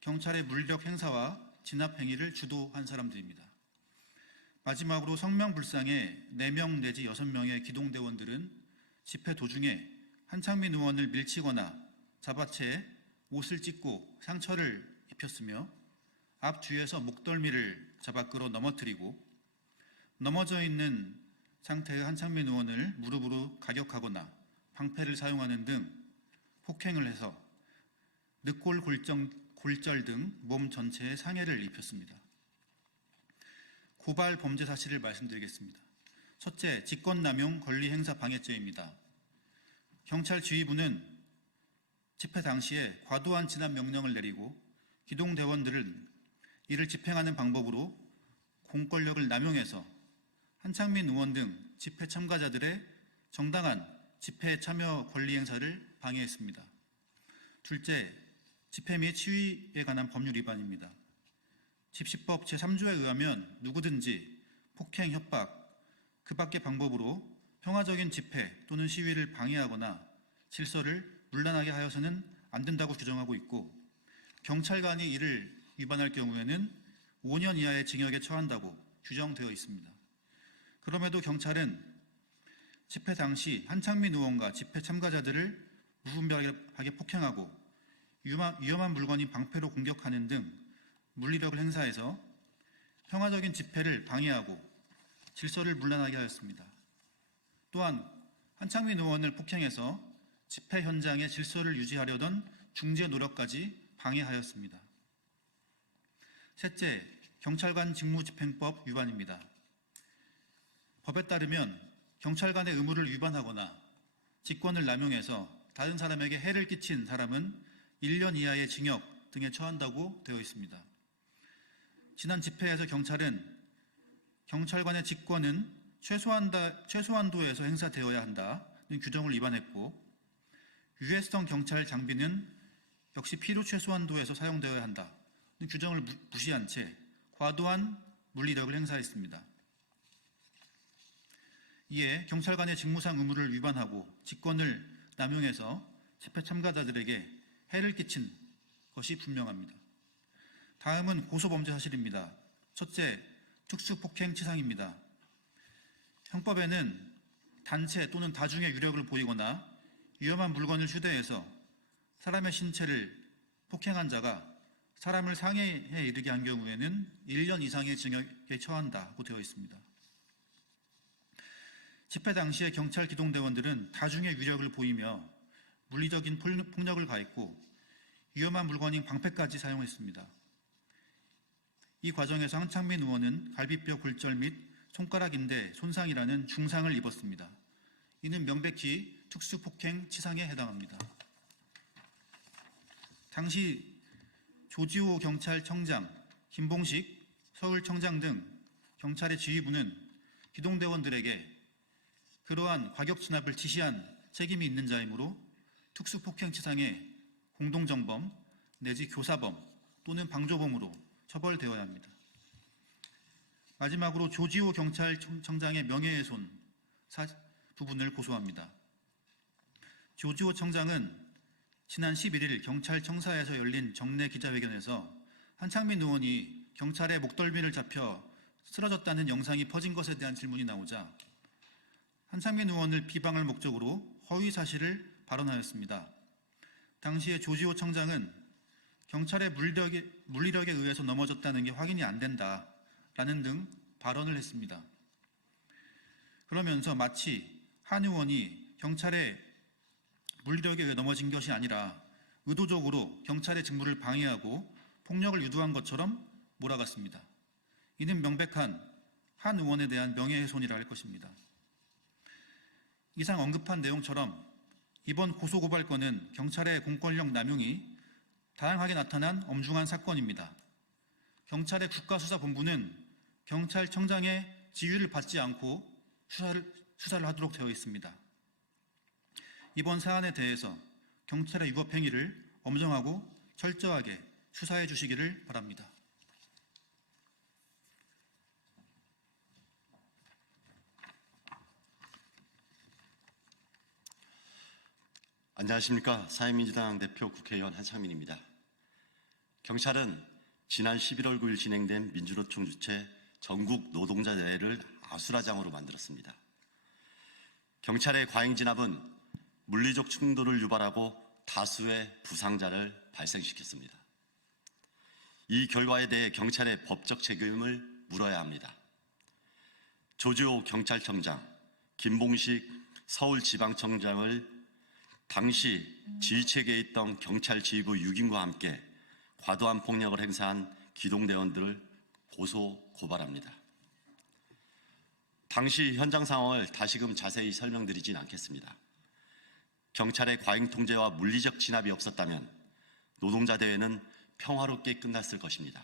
경찰의 물력 행사와 진압 행위를 주도한 사람들입니다. 마지막으로 성명불상의 4명 내지 6명의 기동대원들은 집회 도중에 한창민 의원을 밀치거나 잡아채 옷을 찢고 상처를 입혔으며 앞 뒤에서 목덜미를 잡아 끌어 넘어뜨리고 넘어져 있는 상태의 한창민 의원을 무릎으로 가격하거나 방패를 사용하는 등 폭행을 해서 늑골 골절 등 몸 전체에 상해를 입혔습니다. 고발 범죄 사실을 말씀드리겠습니다. 첫째, 직권남용 권리행사 방해죄입니다. 경찰 지휘부는 집회 당시에 과도한 진압 명령을 내리고 기동대원들은 이를 집행하는 방법으로 공권력을 남용해서 한창민 의원 등 집회 참가자들의 정당한 집회 참여 권리 행사를 방해했습니다. 둘째, 집회 및 시위에 관한 법률 위반입니다. 집시법 제3조에 의하면 누구든지 폭행, 협박, 그 밖의 방법으로 평화적인 집회 또는 시위를 방해하거나 질서를 문란하게 하여서는 안 된다고 규정하고 있고, 경찰관이 이를 위반할 경우에는 5년 이하의 징역에 처한다고 규정되어 있습니다. 그럼에도 경찰은 집회 당시 한창민 의원과 집회 참가자들을 무분별하게 폭행하고 위험한 물건인 방패로 공격하는 등 물리력을 행사해서 평화적인 집회를 방해하고 질서를 문란하게 하였습니다. 또한 한창민 의원을 폭행해서 집회 현장의 질서를 유지하려던 중재 노력까지 방해하였습니다. 셋째, 경찰관 직무집행법 위반입니다. 법에 따르면 경찰관의 의무를 위반하거나 직권을 남용해서 다른 사람에게 해를 끼친 사람은 1년 이하의 징역 등에 처한다고 되어 있습니다. 지난 집회에서 경찰은 경찰관의 직권은 최소한도에서 행사되어야 한다는 규정을 위반했고, 유해성 경찰 장비는 역시 필요 최소한도에서 사용되어야 한다는 규정을 무시한 채 과도한 물리력을 행사했습니다. 이에 경찰관의 직무상 의무를 위반하고 직권을 남용해서 집회 참가자들에게 해를 끼친 것이 분명합니다. 다음은 고소범죄 사실입니다. 첫째, 특수폭행치상입니다. 형법에는 단체 또는 다중의 유력을 보이거나 위험한 물건을 휴대해서 사람의 신체를 폭행한 자가 사람을 상해에 이르게 한 경우에는 1년 이상의 징역에 처한다고 되어 있습니다. 집회 당시에 경찰 기동대원들은 다중의 위력을 보이며 물리적인 폭력을 가했고 위험한 물건인 방패까지 사용했습니다. 이 과정에서 한창민 의원은 갈비뼈 골절 및 손가락 인대 손상이라는 중상을 입었습니다. 이는 명백히 특수폭행 치상에 해당합니다. 당시 조지호 경찰청장, 김봉식 서울청장 등 경찰의 지휘부는 기동대원들에게 그러한 과격 진압을 지시한 책임이 있는 자이므로 특수폭행치상의 공동정범 내지 교사범 또는 방조범으로 처벌되어야 합니다. 마지막으로 조지호 경찰청장의 명예훼손 부분을 고소합니다. 조지호 청장은 지난 11일 경찰청사에서 열린 정례 기자회견에서 한창민 의원이 경찰의 목덜미를 잡혀 쓰러졌다는 영상이 퍼진 것에 대한 질문이 나오자 한창민 의원을 비방할 목적으로 허위 사실을 발언하였습니다. 당시에 조지호 청장은 경찰의 물리력에 의해서 넘어졌다는 게 확인이 안 된다라는 등 발언을 했습니다. 그러면서 마치 한 의원이 경찰의 물리력에 의해 넘어진 것이 아니라 의도적으로 경찰의 직무를 방해하고 폭력을 유도한 것처럼 몰아갔습니다. 이는 명백한 한 의원에 대한 명예훼손이라 할 것입니다. 이상 언급한 내용처럼 이번 고소고발건은 경찰의 공권력 남용이 다양하게 나타난 엄중한 사건입니다. 경찰의 국가수사본부는 경찰청장의 지휘를 받지 않고 수사를 하도록 되어 있습니다. 이번 사안에 대해서 경찰의 위법행위를 엄정하고 철저하게 수사해 주시기를 바랍니다. 안녕하십니까. 사회민주당 대표 국회의원 한창민입니다. 경찰은 지난 11월 9일 진행된 민주노총 주최 전국 노동자 대회를 아수라장으로 만들었습니다. 경찰의 과잉 진압은 물리적 충돌을 유발하고 다수의 부상자를 발생시켰습니다. 이 결과에 대해 경찰의 법적 책임을 물어야 합니다. 조지호 경찰청장, 김봉식 서울지방청장을 당시 지휘체계에 있던 경찰 지휘부 6인과 함께 과도한 폭력을 행사한 기동대원들을 고소 고발합니다. 당시 현장 상황을 다시금 자세히 설명드리진 않겠습니다. 경찰의 과잉 통제와 물리적 진압이 없었다면 노동자 대회는 평화롭게 끝났을 것입니다.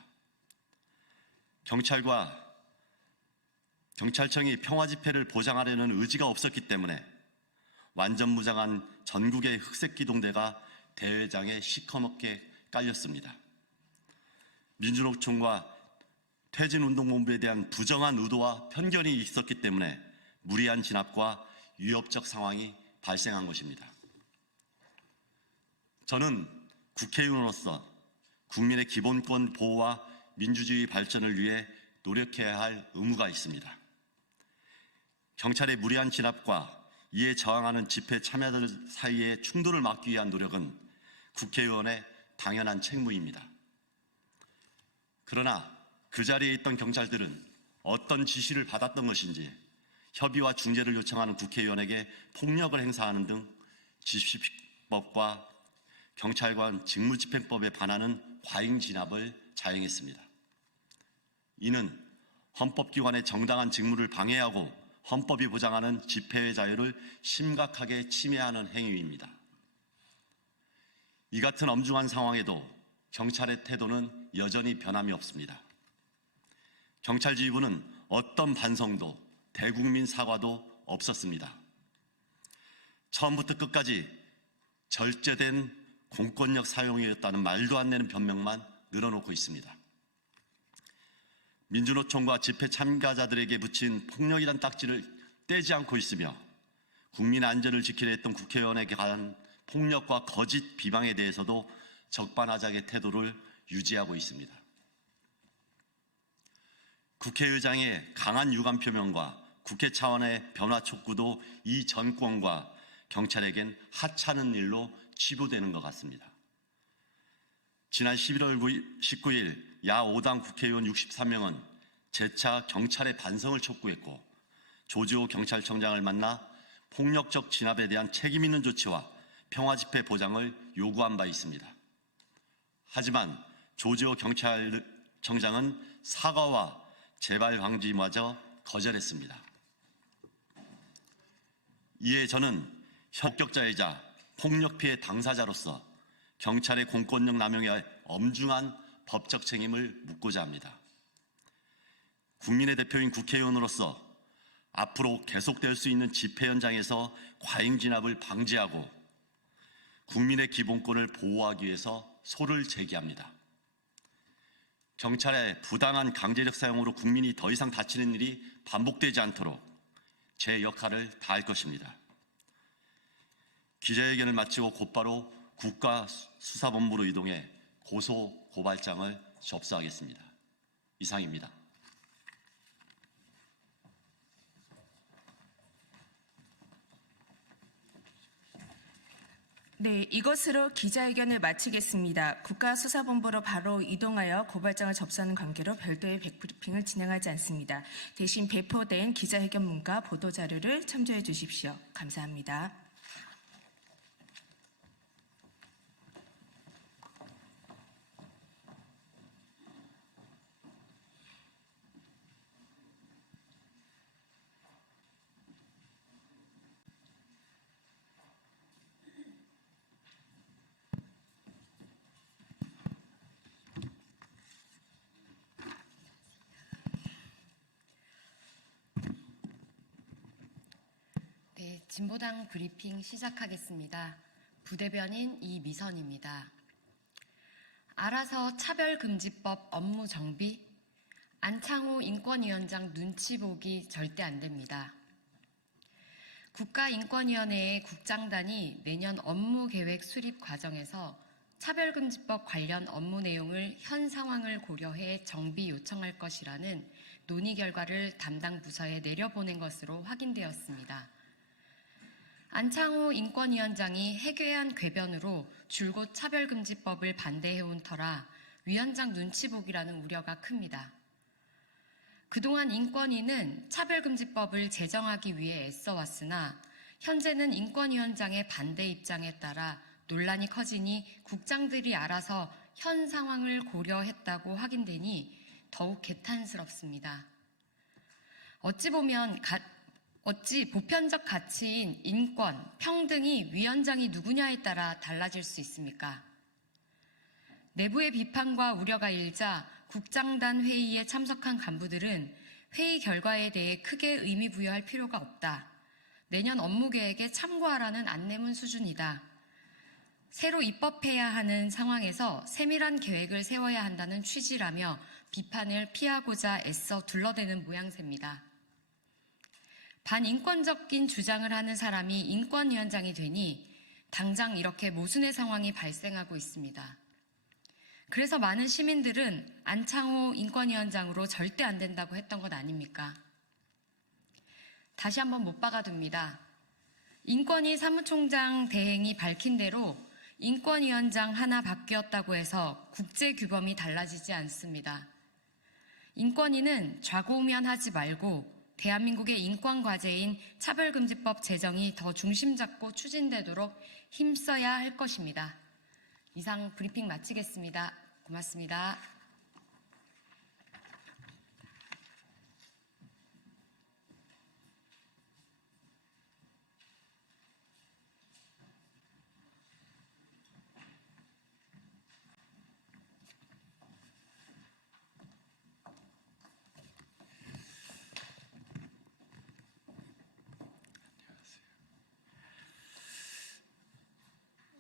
경찰청이 평화 집회를 보장하려는 의지가 없었기 때문에 완전 무장한 전국의 흑색 기동대가 대회장에 시커멓게 깔렸습니다. 민주노총과 퇴진운동본부에 대한 부정한 의도와 편견이 있었기 때문에 무리한 진압과 위협적 상황이 발생한 것입니다. 저는 국회의원으로서 국민의 기본권 보호와 민주주의 발전을 위해 노력해야 할 의무가 있습니다. 경찰의 무리한 진압과 이에 저항하는 집회 참여자들 사이의 충돌을 막기 위한 노력은 국회의원의 당연한 책무입니다. 그러나 그 자리에 있던 경찰들은 어떤 지시를 받았던 것인지 협의와 중재를 요청하는 국회의원에게 폭력을 행사하는 등 집시법과 경찰관 직무집행법에 반하는 과잉 진압을 자행했습니다. 이는 헌법기관의 정당한 직무를 방해하고 헌법이 보장하는 집회의 자유를 심각하게 침해하는 행위입니다. 이 같은 엄중한 상황에도 경찰의 태도는 여전히 변함이 없습니다. 경찰 지휘부는 어떤 반성도 대국민 사과도 없었습니다. 처음부터 끝까지 절제된 공권력 사용이었다는 말도 안 되는 변명만 늘어놓고 있습니다. 민주노총과 집회 참가자들에게 붙인 폭력이란 딱지를 떼지 않고 있으며 국민 안전을 지키려 했던 국회의원에게 가한 폭력과 거짓 비방에 대해서도 적반하장의 태도를 유지하고 있습니다. 국회의장의 강한 유감 표명과 국회 차원의 변화 촉구도 이 정권과 경찰에겐 하찮은 일로 치부되는 것 같습니다. 지난 11월 19일 야 5당 국회의원 63명은 재차 경찰의 반성을 촉구했고 조지호 경찰청장을 만나 폭력적 진압에 대한 책임 있는 조치와 평화집회 보장을 요구한 바 있습니다. 하지만 조지호 경찰청장은 사과와 재발 방지마저 거절했습니다. 이에 저는 협격자이자 폭력 피해 당사자로서 경찰의 공권력 남용에 엄중한 법적 책임을 묻고자 합니다. 국민의 대표인 국회의원으로서 앞으로 계속될 수 있는 집회 현장에서 과잉 진압을 방지하고 국민의 기본권을 보호하기 위해서 소를 제기합니다. 경찰의 부당한 강제력 사용으로 국민이 더 이상 다치는 일이 반복되지 않도록 제 역할을 다할 것입니다. 기자회견을 마치고 곧바로 국가수사본부로 이동해 고소 고발장을 접수하겠습니다. 이상입니다. 네, 이것으로 기자회견을 마치겠습니다. 국가수사본부로 바로 이동하여 고발장을 접수하는 관계로 별도의 백브리핑을 진행하지 않습니다. 대신 배포된 기자회견문과 보도자료를 참조해 주십시오. 감사합니다. 네, 진보당 브리핑 시작하겠습니다. 부대변인 이미선입니다. 알아서 차별금지법 업무 정비? 안창호 인권위원장 눈치 보기 절대 안 됩니다. 국가인권위원회의 국장단이 내년 업무계획 수립 과정에서 차별금지법 관련 업무 내용을 현 상황을 고려해 정비 요청할 것이라는 논의 결과를 담당 부서에 내려보낸 것으로 확인되었습니다. 안창호 인권위원장이 해괴한 궤변으로 줄곧 차별금지법을 반대해온 터라 위원장 눈치 보기라는 우려가 큽니다. 그동안 인권위는 차별금지법을 제정하기 위해 애써왔으나 현재는 인권위원장의 반대 입장에 따라 논란이 커지니 국장들이 알아서 현 상황을 고려했다고 확인되니 더욱 개탄스럽습니다. 어찌 보편적 가치인 인권, 평등이 위원장이 누구냐에 따라 달라질 수 있습니까? 내부의 비판과 우려가 일자 국장단 회의에 참석한 간부들은 회의 결과에 대해 크게 의미 부여할 필요가 없다. 내년 업무 계획에 참고하라는 안내문 수준이다. 새로 입법해야 하는 상황에서 세밀한 계획을 세워야 한다는 취지라며 비판을 피하고자 애써 둘러대는 모양새입니다. 반인권적인 주장을 하는 사람이 인권위원장이 되니 당장 이렇게 모순의 상황이 발생하고 있습니다. 그래서 많은 시민들은 안창호 인권위원장으로 절대 안 된다고 했던 것 아닙니까? 다시 한번 못 박아둡니다. 인권위 사무총장 대행이 밝힌 대로 인권위원장 하나 바뀌었다고 해서 국제규범이 달라지지 않습니다. 인권위는 좌고우면하지 말고 대한민국의 인권과제인 차별금지법 제정이 더 중심 잡고 추진되도록 힘써야 할 것입니다. 이상 브리핑 마치겠습니다. 고맙습니다.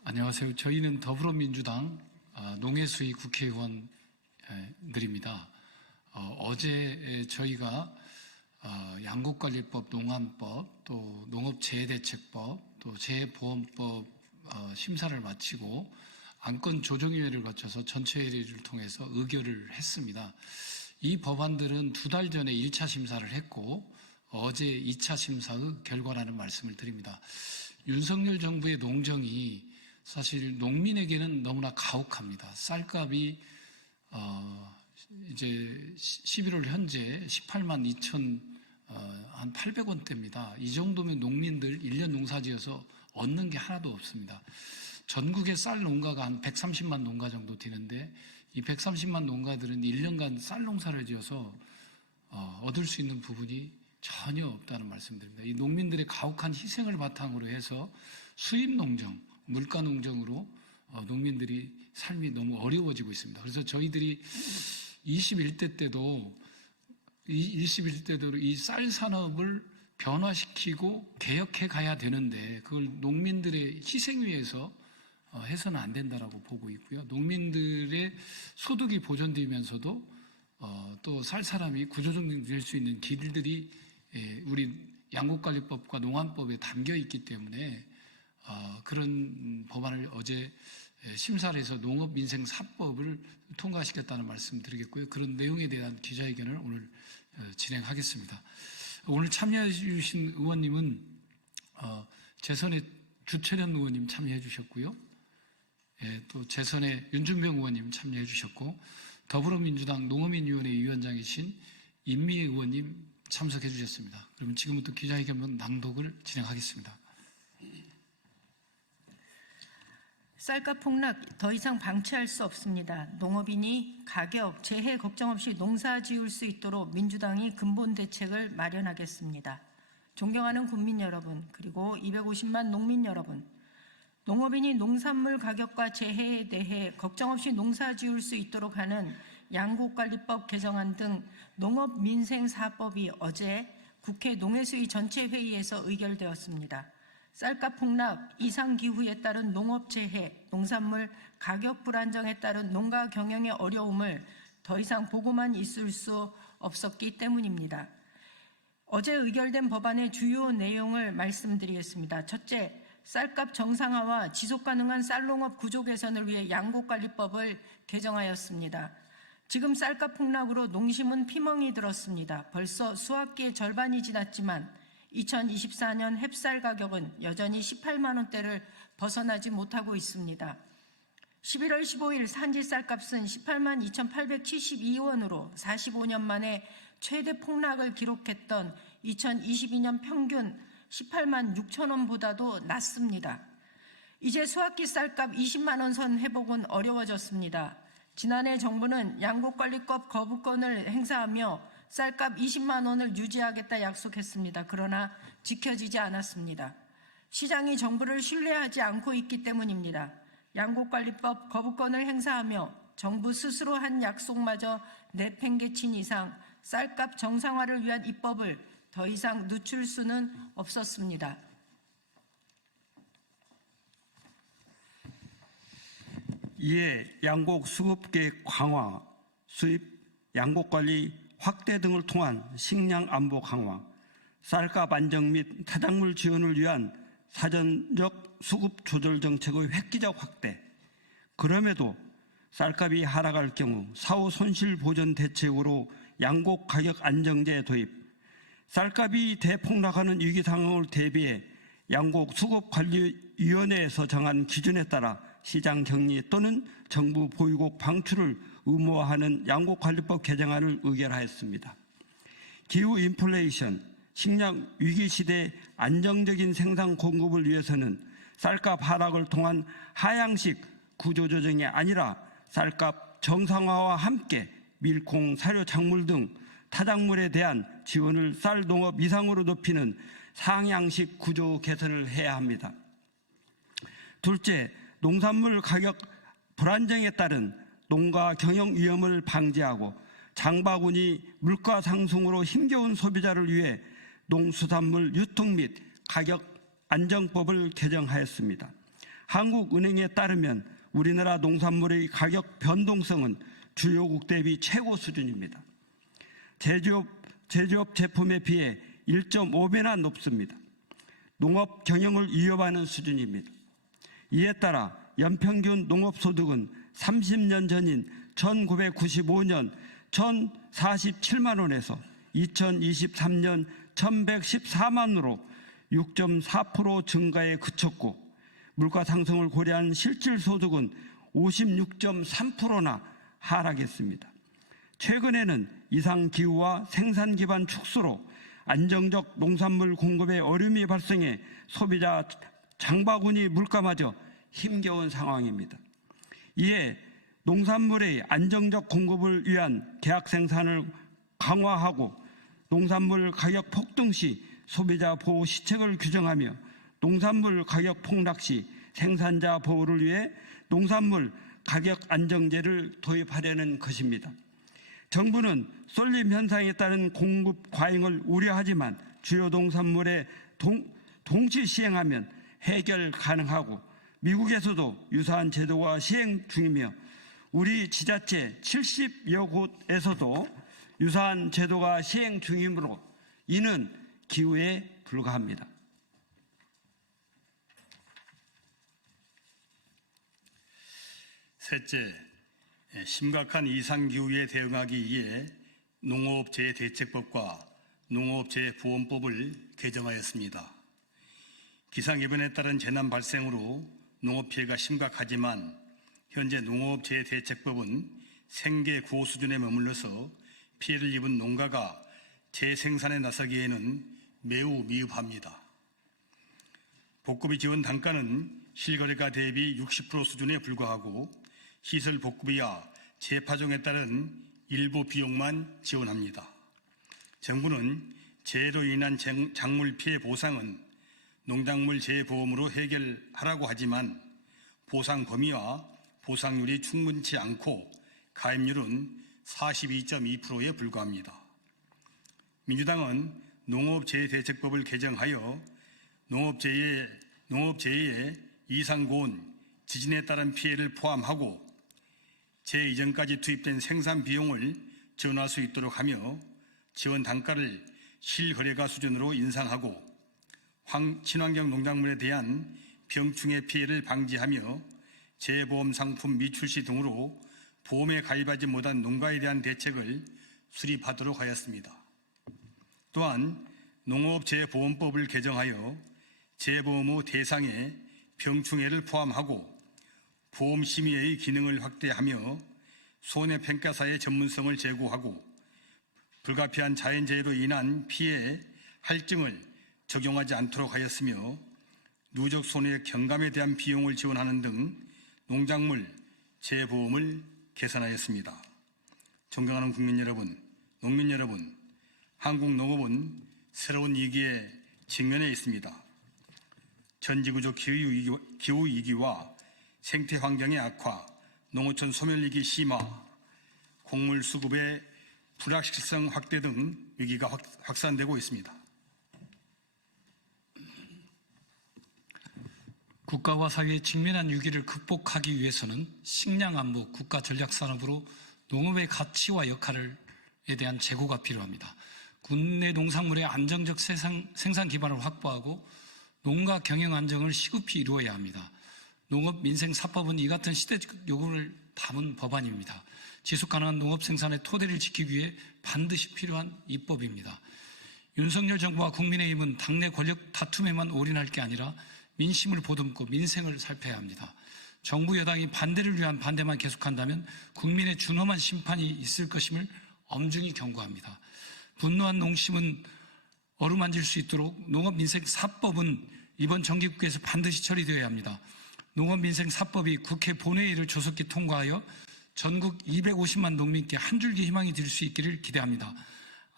안녕하세요. 저희는 더불어민주당 농해수위 국회의원들입니다. 어제 저희가 양곡관리법, 농안법, 또 농업재해대책법, 또 재해보험법 심사를 마치고 안건조정위원회를 거쳐서 전체회의를 통해서 의결을 했습니다. 이 법안들은 2달 전에 1차 심사를 했고 어제 2차 심사의 결과라는 말씀을 드립니다. 윤석열 정부의 농정이 사실 농민에게는 너무나 가혹합니다. 쌀값이 이제 11월 현재 18만 2천 한 800원대입니다. 이 정도면 농민들 1년 농사지어서 얻는 게 하나도 없습니다. 전국의 쌀 농가가 한 130만 농가 정도 되는데 이 130만 농가들은 1년간 쌀 농사를 지어서 얻을 수 있는 부분이 전혀 없다는 말씀드립니다. 이 농민들의 가혹한 희생을 바탕으로 해서 수입 농정, 물가 농정으로 농민들이 삶이 너무 어려워지고 있습니다. 그래서 저희들이 21대 때도 이 쌀 산업을 변화시키고 개혁해 가야 되는데 그걸 농민들의 희생 위해서 해서는 안 된다라고 보고 있고요. 농민들의 소득이 보존되면서도 또 쌀 사람이 구조조정될 수 있는 길들이 우리 양곡관리법과 농안법에 담겨 있기 때문에 그런 법안을 어제 심사를 해서 농업민생사법을 통과시켰다는 말씀 드리겠고요. 그런 내용에 대한 기자회견을 오늘 진행하겠습니다. 오늘 참여해 주신 의원님은 재선의 주철현 의원님 참여해 주셨고요. 또 재선의 윤준병 의원님 참여해 주셨고 더불어민주당 농어민위원회 위원장이신 임미애 의원님 참석해 주셨습니다. 그러면 지금부터 기자회견 낭독을 진행하겠습니다. 쌀값 폭락 더 이상 방치할 수 없습니다. 농업인이 가격, 재해 걱정 없이 농사 지을 수 있도록 민주당이 근본 대책을 마련하겠습니다. 존경하는 국민 여러분, 그리고 250만 농민 여러분, 농업인이 농산물 가격과 재해에 대해 걱정 없이 농사 지을 수 있도록 하는 양곡관리법 개정안 등 농업민생사법이 어제 국회 농해수위 전체회의에서 의결되었습니다. 쌀값 폭락, 이상기후에 따른 농업재해, 농산물 가격 불안정에 따른 농가 경영의 어려움을 더 이상 보고만 있을 수 없었기 때문입니다. 어제 의결된 법안의 주요 내용을 말씀드리겠습니다. 첫째, 쌀값 정상화와 지속가능한 쌀농업 구조 개선을 위해 양곡관리법을 개정하였습니다. 지금 쌀값 폭락으로 농심은 피멍이 들었습니다. 벌써 수확기의 절반이 지났지만 2024년 햅쌀 가격은 여전히 18만 원대를 벗어나지 못하고 있습니다. 11월 15일 산지 쌀값은 18만 2,872원으로 45년 만에 최대 폭락을 기록했던 2022년 평균 18만 6천 원보다도 낮습니다. 이제 수확기 쌀값 20만 원 선 회복은 어려워졌습니다. 지난해 정부는 양곡관리법 거부권을 행사하며 쌀값 20만 원을 유지하겠다 약속했습니다. 그러나 지켜지지 않았습니다. 시장이 정부를 신뢰하지 않고 있기 때문입니다. 양곡관리법 거부권을 행사하며 정부 스스로 한 약속마저 내팽개친 이상 쌀값 정상화를 위한 입법을 더 이상 늦출 수는 없었습니다. 이에 양곡 수급 계획 강화, 수입 양곡 관리 확대 등을 통한 식량 안보 강화, 쌀값 안정 및 타작물 지원을 위한 사전적 수급 조절 정책의 획기적 확대. 그럼에도 쌀값이 하락할 경우 사후 손실 보전 대책으로 양곡 가격 안정제 도입, 쌀값이 대폭락하는 위기 상황을 대비해 양곡 수급관리위원회에서 정한 기준에 따라 시장 격리 또는 정부 보유국 방출을 의무화하는 양곡관리법 개정안을 의결하였습니다. 기후 인플레이션, 식량 위기 시대 안정적인 생산 공급을 위해서는 쌀값 하락을 통한 하향식 구조조정이 아니라 쌀값 정상화와 함께 밀콩, 사료, 작물 등 타작물에 대한 지원을 쌀 농업 이상으로 높이는 상향식 구조 개선을 해야 합니다. 둘째, 농산물 가격 불안정에 따른 농가 경영 위험을 방지하고 장바구니 물가 상승으로 힘겨운 소비자를 위해 농수산물 유통 및 가격 안정법을 개정하였습니다. 한국은행에 따르면 우리나라 농산물의 가격 변동성은 주요국 대비 최고 수준입니다. 제조업 제품에 비해 1.5배나 높습니다. 농업 경영을 위협하는 수준입니다. 이에 따라 연평균 농업소득은 30년 전인 1995년 1,047만 원에서 2023년 1,114만으로 6.4% 증가에 그쳤고 물가 상승을 고려한 실질소득은 56.3%나 하락했습니다. 최근에는 이상기후와 생산기반 축소로 안정적 농산물 공급에 어려움이 발생해 소비자 장바구니 물가마저 힘겨운 상황입니다. 이에 농산물의 안정적 공급을 위한 계약 생산을 강화하고 농산물 가격 폭등 시 소비자 보호 시책을 규정하며 농산물 가격 폭락 시 생산자 보호를 위해 농산물 가격 안정제를 도입하려는 것입니다. 정부는 쏠림 현상에 따른 공급 과잉을 우려하지만 주요 농산물에 동시 시행하면 해결 가능하고 미국에서도 유사한 제도가 시행 중이며 우리 지자체 70여 곳에서도 유사한 제도가 시행 중이므로 이는 기후에 불과합니다. 셋째, 심각한 이상기후에 대응하기 위해 농업재해대책법과 농업재해보험법을 개정하였습니다. 기상이변에 따른 재난 발생으로 농업피해가 심각하지만 현재 농업재해대책법은 생계 구호 수준에 머물러서 피해를 입은 농가가 재생산에 나서기에는 매우 미흡합니다. 복구비 지원 단가는 실거래가 대비 60% 수준에 불과하고 시설 복구비와 재파종에 따른 일부 비용만 지원합니다. 정부는 재해로 인한 작물 피해 보상은 농작물 재해보험으로 해결하라고 하지만 보상 범위와 보상률이 충분치 않고 가입률은 42.2%에 불과합니다. 민주당은 농업재해대책법을 개정하여 농업재해의 이상고온, 지진에 따른 피해를 포함하고 재해 이전까지 투입된 생산 비용을 지원할 수 있도록 하며 지원 단가를 실거래가 수준으로 인상하고 친환경 농작물에 대한 병충해 피해를 방지하며 재해보험 상품 미출시 등으로 보험에 가입하지 못한 농가에 대한 대책을 수립하도록 하였습니다. 또한 농업재해보험법을 개정하여 재해보험 후 대상에 병충해를 포함하고 보험심의회의 기능을 확대하며 손해평가사의 전문성을 제고하고 불가피한 자연재해로 인한 피해 할증을 적용하지 않도록 하였으며 누적 손해 경감에 대한 비용을 지원하는 등 농작물 재해보험을 개선하였습니다. 존경하는 국민 여러분, 농민 여러분, 한국 농업은 새로운 위기에 직면해 있습니다. 전지구조 기후위기와 생태환경의 악화, 농어촌 소멸위기 심화, 곡물 수급의 불확실성 확대 등 위기가 확산되고 있습니다. 국가와 사회의 직면한 위기를 극복하기 위해서는 식량 안보, 국가 전략 산업으로 농업의 가치와 역할에 대한 재고가 필요합니다. 국내 농산물의 안정적 생산 기반을 확보하고 농가 경영 안정을 시급히 이루어야 합니다. 농업 민생 4법은 이 같은 시대적 요구를 담은 법안입니다. 지속 가능한 농업 생산의 토대를 지키기 위해 반드시 필요한 입법입니다. 윤석열 정부와 국민의힘은 당내 권력 다툼에만 올인할 게 아니라 민심을 보듬고 민생을 살펴야 합니다. 정부 여당이 반대를 위한 반대만 계속한다면 국민의 준엄한 심판이 있을 것임을 엄중히 경고합니다. 분노한 농심은 어루만질 수 있도록 농업민생 4법은 이번 정기국회에서 반드시 처리되어야 합니다. 농업민생 4법이 국회 본회의를 조속히 통과하여 전국 250만 농민께 한 줄기 희망이 될 수 있기를 기대합니다.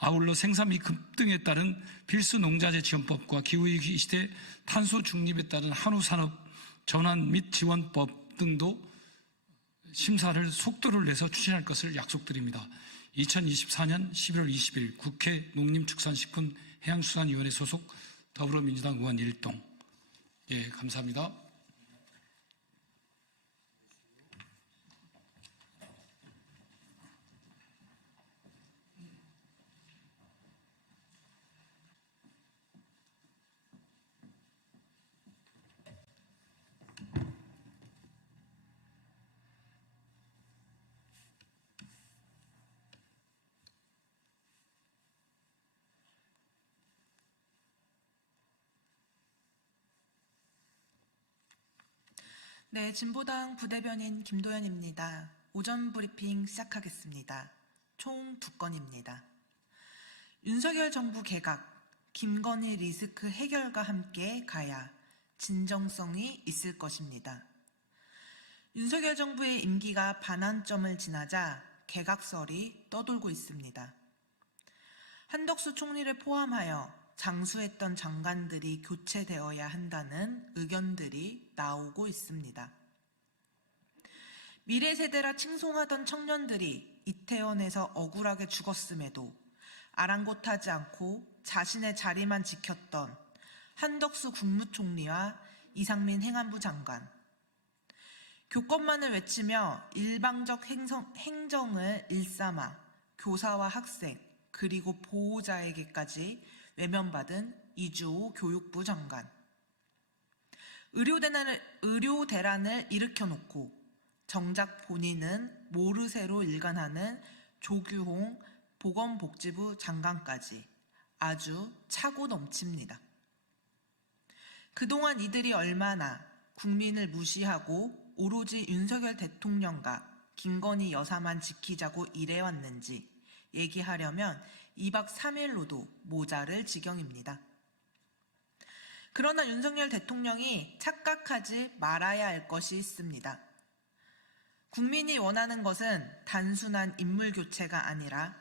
아울러 생산비 급등에 따른 필수 농자재 지원법과 기후위기 시대 탄소 중립에 따른 한우산업 전환 및 지원법 등도 심사를 속도를 내서 추진할 것을 약속드립니다. 2024년 11월 20일 국회 농림축산식품해양수산위원회 소속 더불어민주당 의원 1동. 예, 감사합니다. 네, 진보당 부대변인 김도연입니다. 오전 브리핑 시작하겠습니다. 총 2건입니다. 윤석열 정부 개각, 김건희 리스크 해결과 함께 가야 진정성이 있을 것입니다. 윤석열 정부의 임기가 반환점을 지나자 개각설이 떠돌고 있습니다. 한덕수 총리를 포함하여 장수했던 장관들이 교체되어야 한다는 의견들이 나오고 있습니다. 미래 세대라 칭송하던 청년들이 이태원에서 억울하게 죽었음에도 아랑곳하지 않고 자신의 자리만 지켰던 한덕수 국무총리와 이상민 행안부 장관, 교권만을 외치며 일방적 행정을 일삼아 교사와 학생 그리고 보호자에게까지 외면받은 이주호 교육부 장관, 의료대란을 일으켜놓고 정작 본인은 모르쇠로 일관하는 조규홍 보건복지부 장관까지 아주 차고 넘칩니다. 그동안 이들이 얼마나 국민을 무시하고 오로지 윤석열 대통령과 김건희 여사만 지키자고 일해왔는지 얘기하려면 2박 3일로도 모자랄 지경입니다. 그러나 윤석열 대통령이 착각하지 말아야 할 것이 있습니다. 국민이 원하는 것은 단순한 인물 교체가 아니라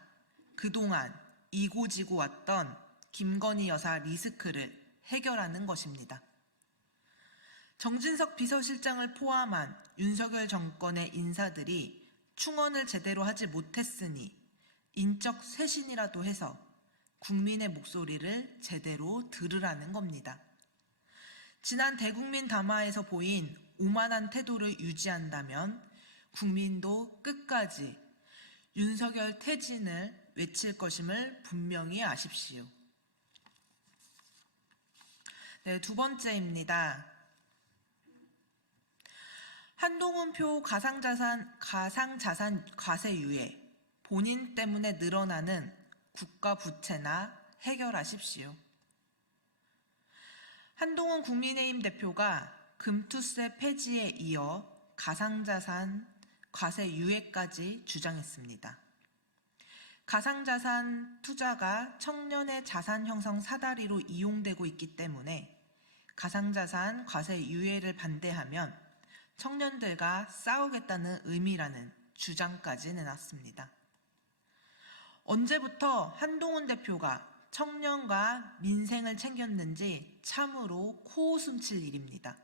그동안 이고지고 왔던 김건희 여사 리스크를 해결하는 것입니다. 정진석 비서실장을 포함한 윤석열 정권의 인사들이 충원을 제대로 하지 못했으니 인적 쇄신이라도 해서 국민의 목소리를 제대로 들으라는 겁니다. 지난 대국민 담화에서 보인 오만한 태도를 유지한다면 국민도 끝까지 윤석열 퇴진을 외칠 것임을 분명히 아십시오. 네, 2번째입니다. 한동훈표 가상자산 과세 유예, 본인 때문에 늘어나는 국가 부채나 해결하십시오. 한동훈 국민의힘 대표가 금투세 폐지에 이어 가상자산 과세 유예까지 주장했습니다. 가상자산 투자가 청년의 자산 형성 사다리로 이용되고 있기 때문에 가상자산 과세 유예를 반대하면 청년들과 싸우겠다는 의미라는 주장까지 내놨습니다. 언제부터 한동훈 대표가 청년과 민생을 챙겼는지 참으로 코웃음 칠 일입니다.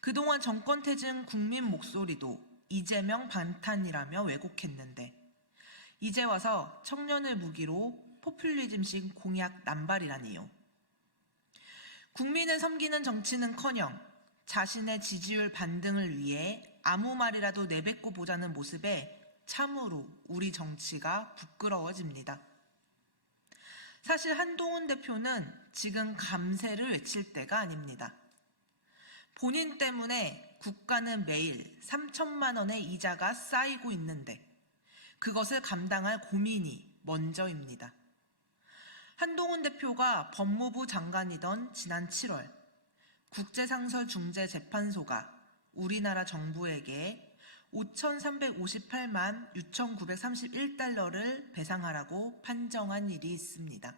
그동안 정권 퇴진 국민 목소리도 이재명 반탄이라며 왜곡했는데 이제 와서 청년을 무기로 포퓰리즘식 공약 남발이라니요. 국민을 섬기는 정치는커녕 자신의 지지율 반등을 위해 아무 말이라도 내뱉고 보자는 모습에 참으로 우리 정치가 부끄러워집니다. 사실 한동훈 대표는 지금 감세를 외칠 때가 아닙니다. 본인 때문에 국가는 매일 3천만 원의 이자가 쌓이고 있는데 그것을 감당할 고민이 먼저입니다. 한동훈 대표가 법무부 장관이던 지난 7월 국제상설중재재판소가 우리나라 정부에게 5,358만 6,931달러를 배상하라고 판정한 일이 있습니다.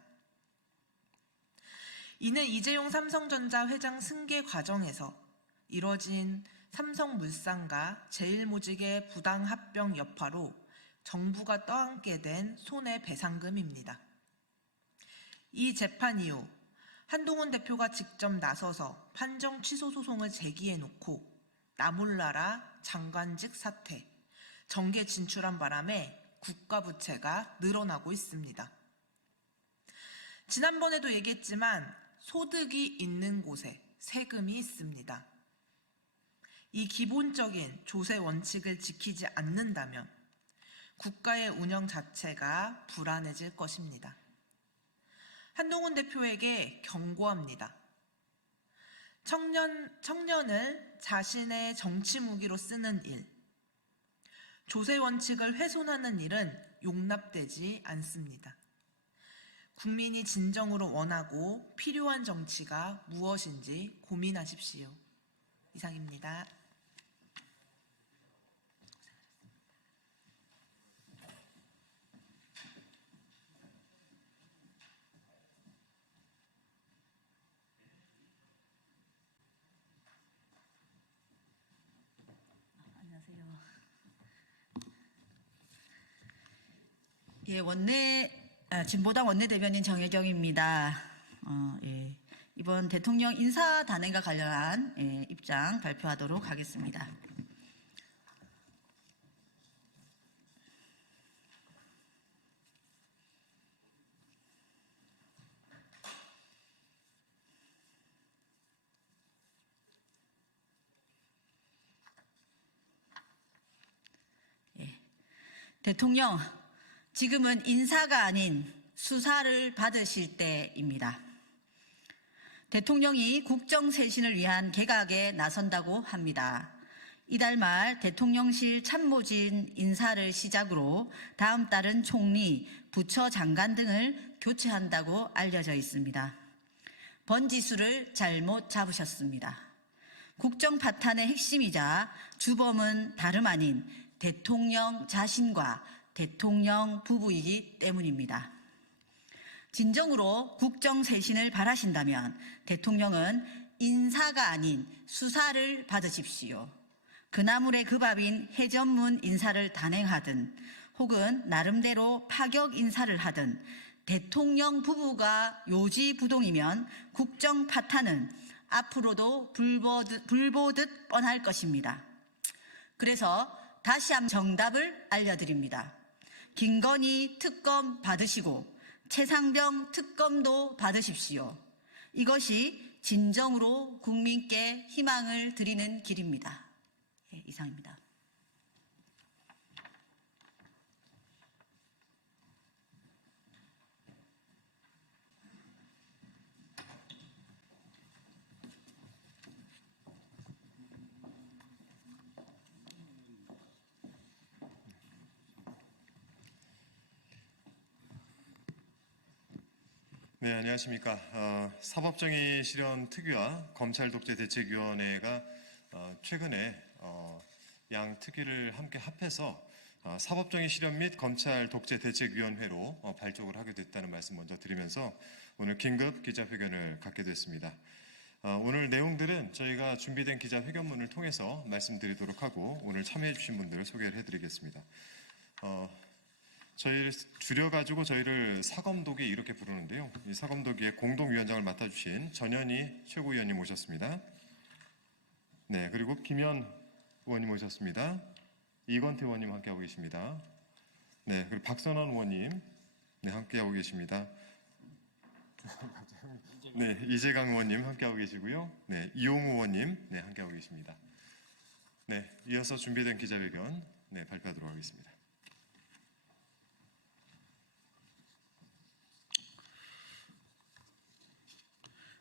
이는 이재용 삼성전자 회장 승계 과정에서 이뤄진 삼성물산과 제일모직의 부당합병 여파로 정부가 떠안게 된 손해배상금입니다. 이 재판 이후 한동훈 대표가 직접 나서서 판정 취소 소송을 제기해놓고 나몰라라 장관직 사퇴, 정계 진출한 바람에 국가 부채가 늘어나고 있습니다. 지난번에도 얘기했지만 소득이 있는 곳에 세금이 있습니다. 이 기본적인 조세 원칙을 지키지 않는다면 국가의 운영 자체가 불안해질 것입니다. 한동훈 대표에게 경고합니다. 청년을 자신의 정치 무기로 쓰는 일, 조세 원칙을 훼손하는 일은 용납되지 않습니다. 국민이 진정으로 원하고 필요한 정치가 무엇인지 고민하십시오. 이상입니다. 예, 진보당 원내대변인 정혜경입니다. 이번 대통령 인사 단행과 관련한 입장 발표하도록 하겠습니다. 대통령, 지금은 인사가 아닌 수사를 받으실 때입니다. 대통령이 국정쇄신을 위한 개각에 나선다고 합니다. 이달 말 대통령실 참모진 인사를 시작으로 다음 달은 총리, 부처 장관 등을 교체한다고 알려져 있습니다. 번지수를 잘못 잡으셨습니다. 국정 파탄의 핵심이자 주범은 다름 아닌 대통령 자신과 대통령 부부이기 때문입니다. 진정으로 국정쇄신을 바라신다면 대통령은 인사가 아닌 수사를 받으십시오. 그나물의 그 밥인 해전문 인사를 단행하든 혹은 나름대로 파격 인사를 하든 대통령 부부가 요지부동이면 국정 파탄은 앞으로도 불보듯 뻔할 것입니다. 그래서 다시 한번 정답을 알려드립니다. 김건희 특검 받으시고 최상병 특검도 받으십시오. 이것이 진정으로 국민께 희망을 드리는 길입니다. 이상입니다. 네, 안녕하십니까. 사법정의 실현 특위와 검찰독재대책위원회가 최근에 양 특위를 함께 합해서 사법정의 실현 및 검찰독재대책위원회로 발족을 하게 됐다는 말씀 먼저 드리면서 오늘 긴급 기자회견을 갖게 됐습니다. 오늘 내용들은 저희가 준비된 기자회견문을 통해서 말씀드리도록 하고 오늘 참여해 주신 분들을 소개를 해드리겠습니다. 저희를 줄여가지고 저희를 사검독이 이렇게 부르는데요. 이 사검독의 공동위원장을 맡아주신 전현희 최고위원님 모셨습니다. 네, 그리고 김현 의원님 모셨습니다. 이건태 의원님 함께하고 계십니다. 네, 그리고 박선원 의원님 네, 함께하고 계십니다. 네, 이재강 의원님 함께하고 계시고요. 네, 이용우 의원님 네, 함께하고 계십니다. 네, 이어서 준비된 기자회견 네, 발표하도록 하겠습니다.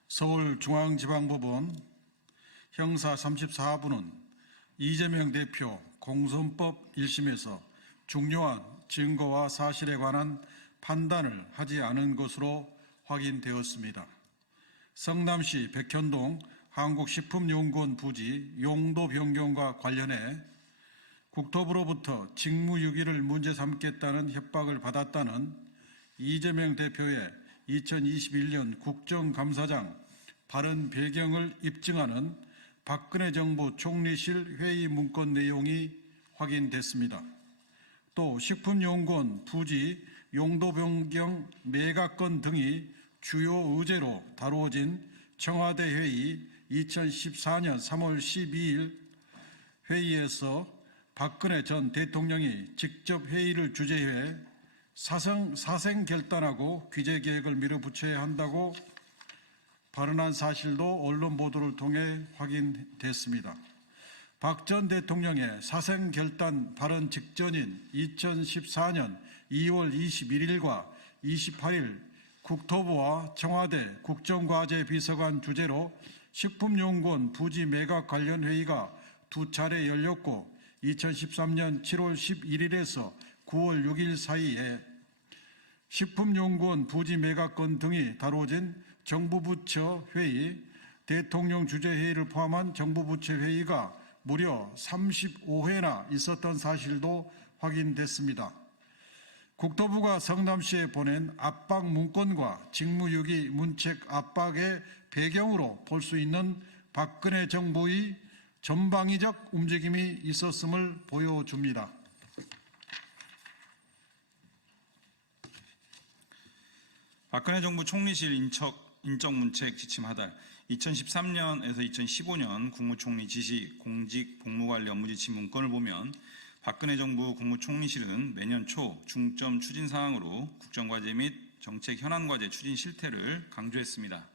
서울중앙지방법원 형사 34부는 이재명 대표 공선법 1심에서 중요한 증거와 사실에 관한 판단을 하지 않은 것으로 확인되었습니다. 성남시 백현동 한국식품연구원 부지 용도 변경과 관련해 국토부로부터 직무유기를 문제 삼겠다는 협박을 받았다는 이재명 대표의 2021년 국정감사장 발언 배경을 입증하는 박근혜 정부 총리실 회의 문건 내용이 확인됐습니다. 또 식품연구원 부지 용도 변경 매각건 등이 주요 의제로 다루어진 청와대 회의 2014년 3월 12일 회의에서 박근혜 전 대통령이 직접 회의를 주재해 사생 결단하고 규제 계획을 밀어붙여야 한다고 발언한 사실도 언론 보도를 통해 확인됐습니다. 박 전 대통령의 사생 결단 발언 직전인 2014년 2월 21일과 28일 국토부와 청와대 국정과제 비서관 주재로 식품연구원 부지 매각 관련 회의가 두 차례 열렸고 2013년 7월 11일에서 9월 6일 사이에 식품연구원 부지 매각건 등이 다뤄진 정부부처 회의, 대통령 주재회의를 포함한 정부부처 회의가 무려 35회나 있었던 사실도 확인됐습니다. 국토부가 성남시에 보낸 압박 문건과 직무유기 문책 압박의 배경으로 볼 수 있는 박근혜 정부의 전방위적 움직임이 있었음을 보여줍니다. 박근혜 정부 총리실 인적문책 지침 하달 2013년에서 2015년 국무총리 지시 공직 복무관리 업무 지침 문건을 보면 박근혜 정부 국무총리실은 매년 초 중점 추진 사항으로 국정과제 및 정책 현안과제 추진 실태를 강조했습니다.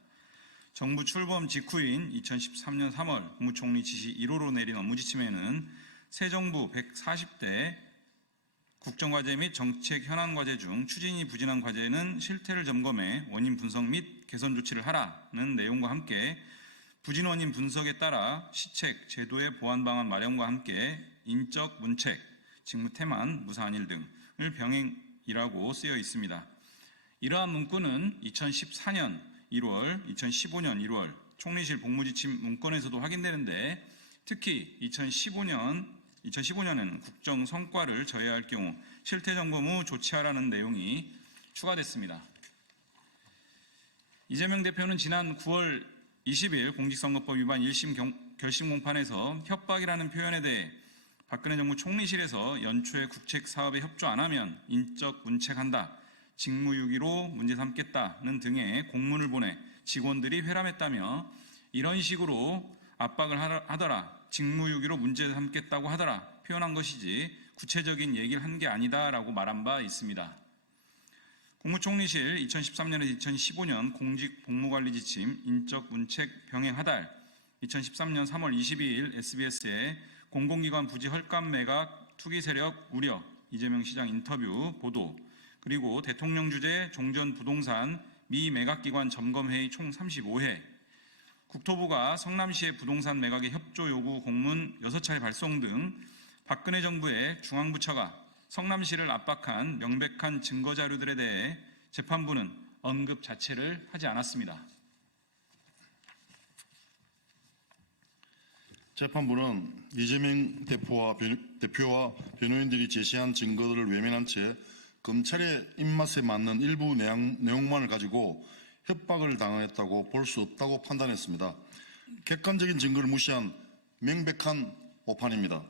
정부 출범 직후인 2013년 3월 국무총리 지시 1호로 내린 업무 지침에는 새 정부 140대 국정과제 및 정책 현안과제 중 추진이 부진한 과제는 실태를 점검해 원인 분석 및 개선 조치를 하라는 내용과 함께 부진 원인 분석에 따라 시책, 제도의 보완 방안 마련과 함께 인적 문책, 직무 태만, 무사한 일 등을 병행이라고 쓰여 있습니다. 이러한 문구는 2014년 1월, 2015년 1월 총리실 복무지침 문건에서도 확인되는데 특히 2015년에는 국정 성과를 저해할 경우 실태 점검 후 조치하라는 내용이 추가됐습니다. 이재명 대표는 지난 9월 20일 공직선거법 위반 1심 결심 공판에서 협박이라는 표현에 대해 박근혜 정부 총리실에서 연초에 국책 사업에 협조 안 하면 인적 문책한다, 직무유기로 문제 삼겠다는 등의 공문을 보내 직원들이 회람했다며 이런 식으로 압박을 하더라, 직무유기로 문제 삼겠다고 하더라 표현한 것이지 구체적인 얘기를 한 게 아니다라고 말한 바 있습니다. 국무총리실 2013년에서 2015년 공직복무관리 지침 인적 문책 병행 하달 2013년 3월 22일 SBS에 공공기관 부지 헐값 매각 투기 세력 우려 이재명 시장 인터뷰 보도 그리고 대통령 주재 종전 부동산 미매각기관 점검회의 총 35회 국토부가 성남시의 부동산 매각의 협조 요구 공문 6차례 발송 등 박근혜 정부의 중앙부처가 성남시를 압박한 명백한 증거 자료들에 대해 재판부는 언급 자체를 하지 않았습니다. 재판부는 이재명 대표와 변호인들이 제시한 증거들을 외면한 채 검찰의 입맛에 맞는 일부 내용만을 가지고 협박을 당했다고 볼 수 없다고 판단했습니다. 객관적인 증거를 무시한 명백한 오판입니다.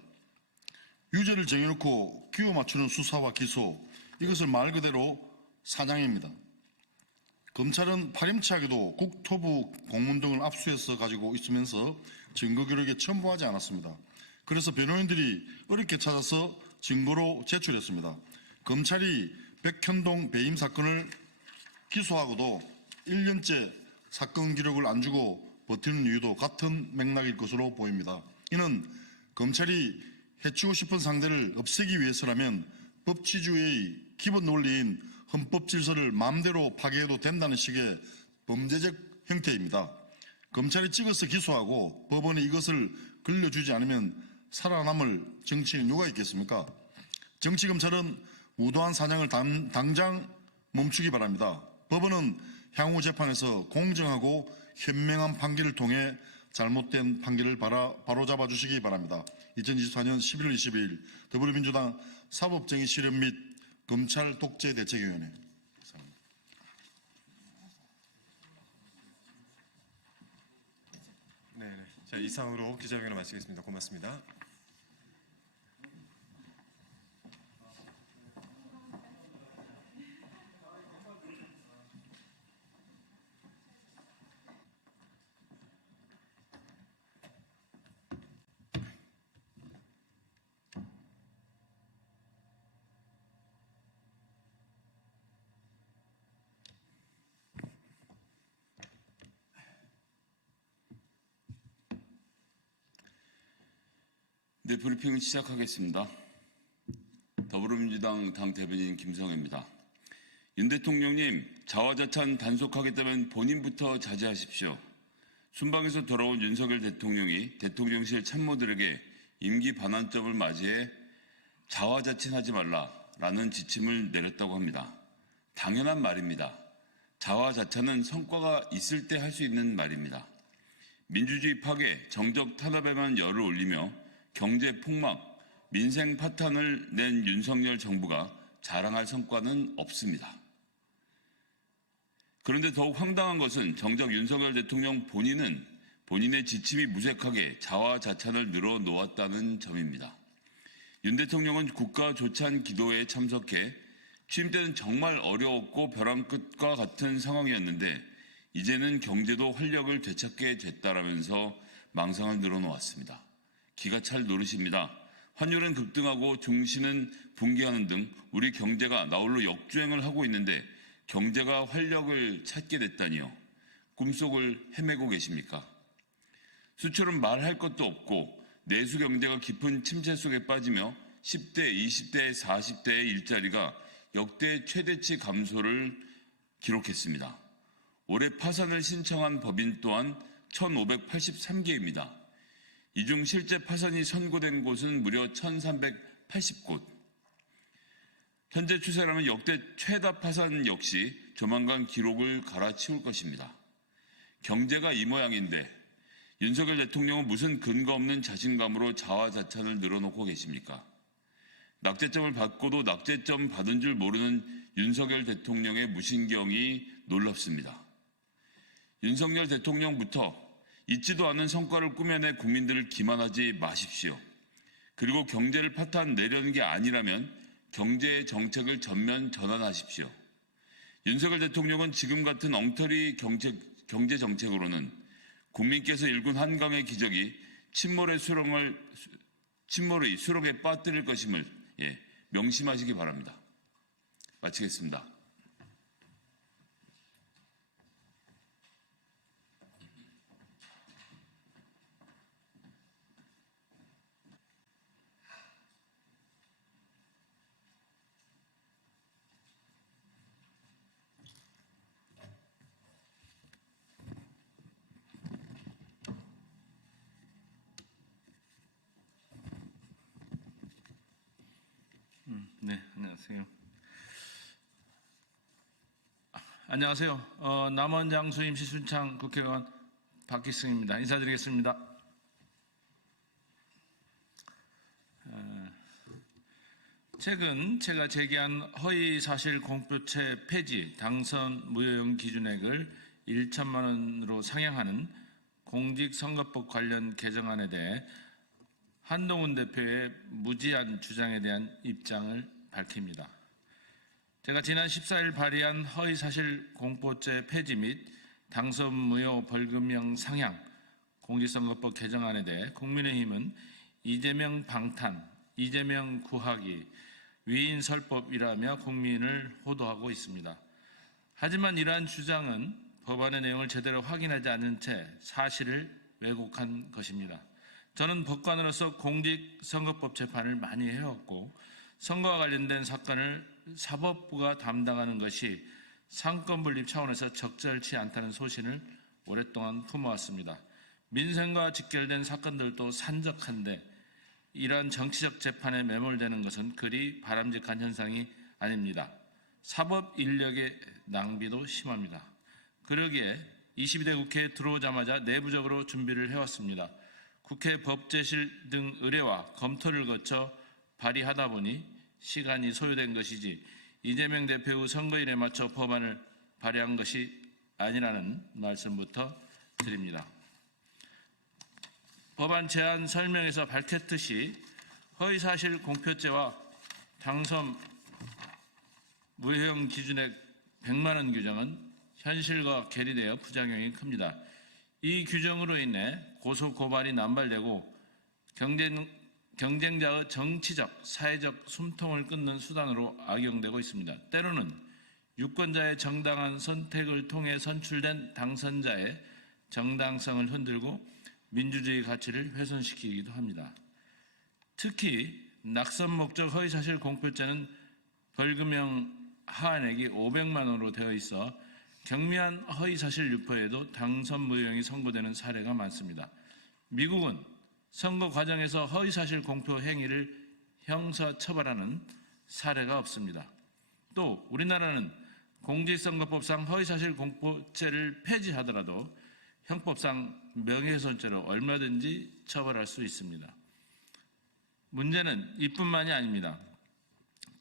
유죄를 정해놓고 끼워 맞추는 수사와 기소, 이것을 말 그대로 사냥입니다. 검찰은 파렴치하게도 국토부 공문 등을 압수해서 가지고 있으면서 증거 기록에 첨부하지 않았습니다. 그래서 변호인들이 어렵게 찾아서 증거로 제출했습니다. 검찰이 백현동 배임 사건을 기소하고도 1년째 사건 기록을 안 주고 버티는 이유도 같은 맥락일 것으로 보입니다. 이는 검찰이 해치고 싶은 상대를 없애기 위해서라면 법치주의의 기본 논리인 헌법 질서를 마음대로 파괴해도 된다는 식의 범죄적 형태입니다. 검찰이 찍어서 기소하고 법원이 이것을 걸려주지 않으면 살아남을 정치인이 누가 있겠습니까? 정치검찰은 무도한 사냥을 당장 멈추기 바랍니다. 법원은 향후 재판에서 공정하고 현명한 판결을 통해 잘못된 판결을 바로잡아 주시기 바랍니다. 2024년 11월 22일 더불어민주당 사법정의 실현 및 검찰 독재 대책위원회. 네, 자, 이상으로 기자회견을 마치겠습니다. 고맙습니다. 네, 브리핑을 시작하겠습니다. 더불어민주당 당대변인 김성애입니다. 윤 대통령님, 자화자찬 단속하겠다면 본인부터 자제하십시오. 순방에서 돌아온 윤석열 대통령이 대통령실 참모들에게 임기 반환점을 맞이해 자화자찬하지 말라라는 지침을 내렸다고 합니다. 당연한 말입니다. 자화자찬은 성과가 있을 때 할 수 있는 말입니다. 민주주의 파괴, 정적 탄압에만 열을 올리며 경제 폭막, 민생 파탄을 낸 윤석열 정부가 자랑할 성과는 없습니다. 그런데 더욱 황당한 것은 정작 윤석열 대통령 본인은 본인의 지침이 무색하게 자화자찬을 늘어놓았다는 점입니다. 윤 대통령은 국가조찬 기도회에 참석해 취임 때는 정말 어려웠고 벼랑 끝과 같은 상황이었는데 이제는 경제도 활력을 되찾게 됐다라면서 망상을 늘어놓았습니다. 기가 찰 노릇입니다. 환율은 급등하고 증시는 붕괴하는 등 우리 경제가 나홀로 역주행을 하고 있는데 경제가 활력을 찾게 됐다니요. 꿈속을 헤매고 계십니까? 수출은 말할 것도 없고 내수 경제가 깊은 침체 속에 빠지며 10대, 20대, 40대의 일자리가 역대 최대치 감소를 기록했습니다. 올해 파산을 신청한 법인 또한 1,583개입니다. 이 중 실제 파산이 선고된 곳은 무려 1,380곳. 현재 추세라면 역대 최다 파산 역시 조만간 기록을 갈아치울 것입니다. 경제가 이 모양인데 윤석열 대통령은 무슨 근거 없는 자신감으로 자화자찬을 늘어놓고 계십니까? 낙제점을 받고도 낙제점 받은 줄 모르는 윤석열 대통령의 무신경이 놀랍습니다. 윤석열 대통령부터 있지도 않은 성과를 꾸며내 국민들을 기만하지 마십시오. 그리고 경제를 파탄 내려는 게 아니라면 경제 정책을 전면 전환하십시오. 윤석열 대통령은 지금 같은 엉터리 경제 정책으로는 국민께서 일군 한강의 기적이 침몰의 수렁에 빠뜨릴 것임을 명심하시기 바랍니다. 마치겠습니다. 네, 안녕하세요. 안녕하세요. 남원 장수 임시 순창 국회의원 박기승입니다. 인사드리겠습니다. 최근 제가 제기한 허위사실 공표체 폐지, 당선 무효용 기준액을 1천만 원으로 상향하는 공직선거법 관련 개정안에 대해 한동훈 대표의 무지한 주장에 대한 입장을 밝힙니다. 제가 지난 14일 발의한 허위사실 공표죄 폐지 및 당선 무효 벌금형 상향 공직선거법 개정안에 대해 국민의힘은 이재명 방탄, 이재명 구하기, 위인 설법이라며 국민을 호도하고 있습니다. 하지만 이러한 주장은 법안의 내용을 제대로 확인하지 않은 채 사실을 왜곡한 것입니다. 저는 법관으로서 공직선거법 재판을 많이 해왔고 선거와 관련된 사건을 사법부가 담당하는 것이 상권분립 차원에서 적절치 않다는 소신을 오랫동안 품어왔습니다. 민생과 직결된 사건들도 산적한데 이러한 정치적 재판에 매몰되는 것은 그리 바람직한 현상이 아닙니다. 사법 인력의 낭비도 심합니다. 그러기에 22대 국회에 들어오자마자 내부적으로 준비를 해왔습니다. 국회 법제실 등 의뢰와 검토를 거쳐 발의하다 보니 시간이 소요된 것이지 이재명 대표의 선거일에 맞춰 법안을 발의한 것이 아니라는 말씀부터 드립니다. 법안 제안 설명에서 밝혔듯이 허위사실 공표죄와 당선 무효형 기준액 100만 원 규정은 현실과 괴리되어 부작용이 큽니다. 이 규정으로 인해 고소 고발이 남발되고 경쟁자의 정치적, 사회적 숨통을 끊는 수단으로 악용되고 있습니다. 때로는 유권자의 정당한 선택을 통해 선출된 당선자의 정당성을 흔들고 민주주의 가치를 훼손시키기도 합니다. 특히 낙선 목적 허위사실 공표죄는 벌금형 하한액이 500만 원으로 되어 있어 경미한 허위사실 유포에도 당선 무효형이 선고되는 사례가 많습니다. 미국은 선거 과정에서 허위사실 공표 행위를 형사처벌하는 사례가 없습니다. 또 우리나라는 공직선거법상 허위사실 공표죄를 폐지하더라도 형법상 명예훼손죄로 얼마든지 처벌할 수 있습니다. 문제는 이뿐만이 아닙니다.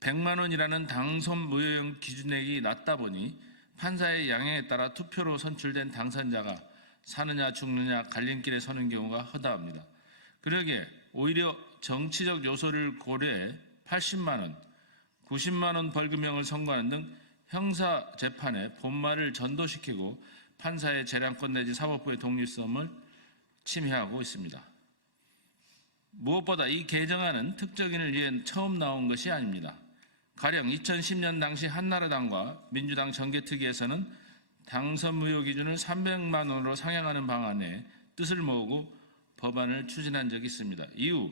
100만 원이라는 당선 무효형 기준액이 낮다 보니 판사의 양형에 따라 투표로 선출된 당선자가 사느냐 죽느냐 갈림길에 서는 경우가 허다합니다. 그러기에 오히려 정치적 요소를 고려해 80만 원, 90만 원 벌금형을 선고하는 등 형사 재판에 본말을 전도시키고 판사의 재량권 내지 사법부의 독립성을 침해하고 있습니다. 무엇보다 이 개정안은 특정인을 위해 처음 나온 것이 아닙니다. 가령 2010년 당시 한나라당과 민주당 정개특위에서는 당선 무효 기준을 300만 원으로 상향하는 방안에 뜻을 모으고 법안을 추진한 적이 있습니다. 이후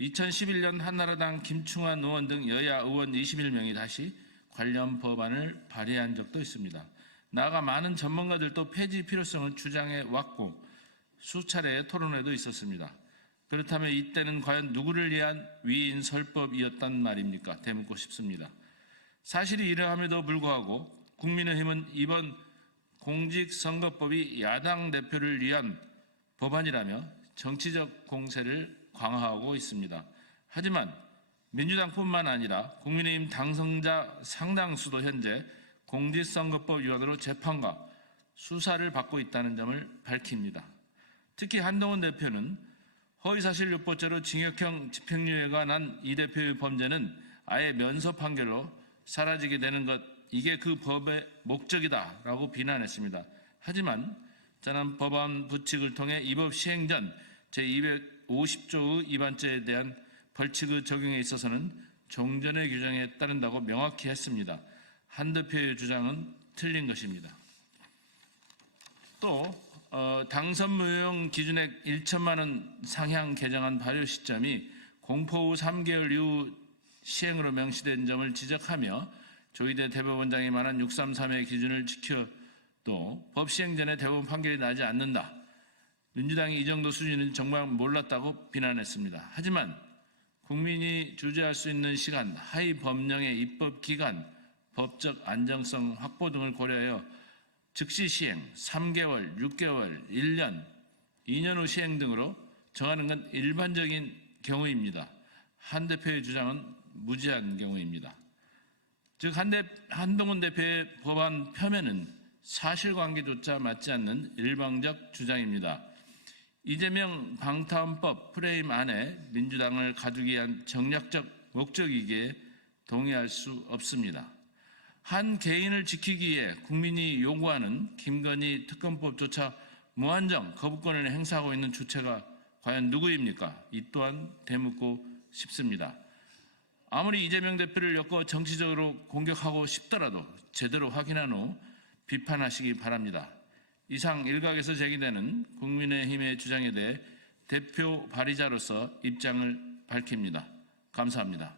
2011년 한나라당 김충환 의원 등 여야 의원 21명이 다시 관련 법안을 발의한 적도 있습니다. 나아가 많은 전문가들도 폐지 필요성을 주장해 왔고 수차례의 토론회도 있었습니다. 그렇다면 이때는 과연 누구를 위한 위인설법이었단 말입니까? 되묻고 싶습니다. 사실이 이러함에도 불구하고 국민의힘은 이번 공직선거법이 야당 대표를 위한 법안이라며 정치적 공세를 강화하고 있습니다. 하지만 민주당뿐만 아니라 국민의힘 당선자 상당수도 현재 공직선거법 위반으로 재판과 수사를 받고 있다는 점을 밝힙니다. 특히 한동훈 대표는 허위사실 유포죄로 징역형 집행유예가 난 이 대표의 범죄는 아예 면소 판결로 사라지게 되는 것, 이게 그 법의 목적이다라고 비난했습니다. 하지만 저는 법안 부칙을 통해 이 법 시행 전 제250조의 위반죄에 대한 벌칙의 적용에 있어서는 종전의 규정에 따른다고 명확히 했습니다. 한 대표의 주장은 틀린 것입니다. 또 당선 무효형 기준액 1천만 원 상향 개정안 발효 시점이 공포 후 3개월 이후 시행으로 명시된 점을 지적하며 조희대 대법원장이 말한 633의 기준을 지켜도 법 시행 전에 대법원 판결이 나지 않는다. 민주당이 이 정도 수준은 정말 몰랐다고 비난했습니다. 하지만 국민이 주재할 수 있는 시간, 하위 법령의 입법 기간, 법적 안정성 확보 등을 고려하여 즉시 시행, 3개월, 6개월, 1년, 2년 후 시행 등으로 정하는 건 일반적인 경우입니다. 한 대표의 주장은 무지한 경우입니다. 즉 한동훈 대표의 법안 표면은 사실관계조차 맞지 않는 일방적 주장입니다. 이재명 방탄법 프레임 안에 민주당을 가두기 위한 정략적 목적이기에 동의할 수 없습니다. 한 개인을 지키기 위해 국민이 요구하는 김건희 특검법조차 무한정 거부권을 행사하고 있는 주체가 과연 누구입니까? 이 또한 되묻고 싶습니다. 아무리 이재명 대표를 엮어 정치적으로 공격하고 싶더라도 제대로 확인한 후 비판하시기 바랍니다. 이상 일각에서 제기되는 국민의힘의 주장에 대해 대표 발의자로서 입장을 밝힙니다. 감사합니다.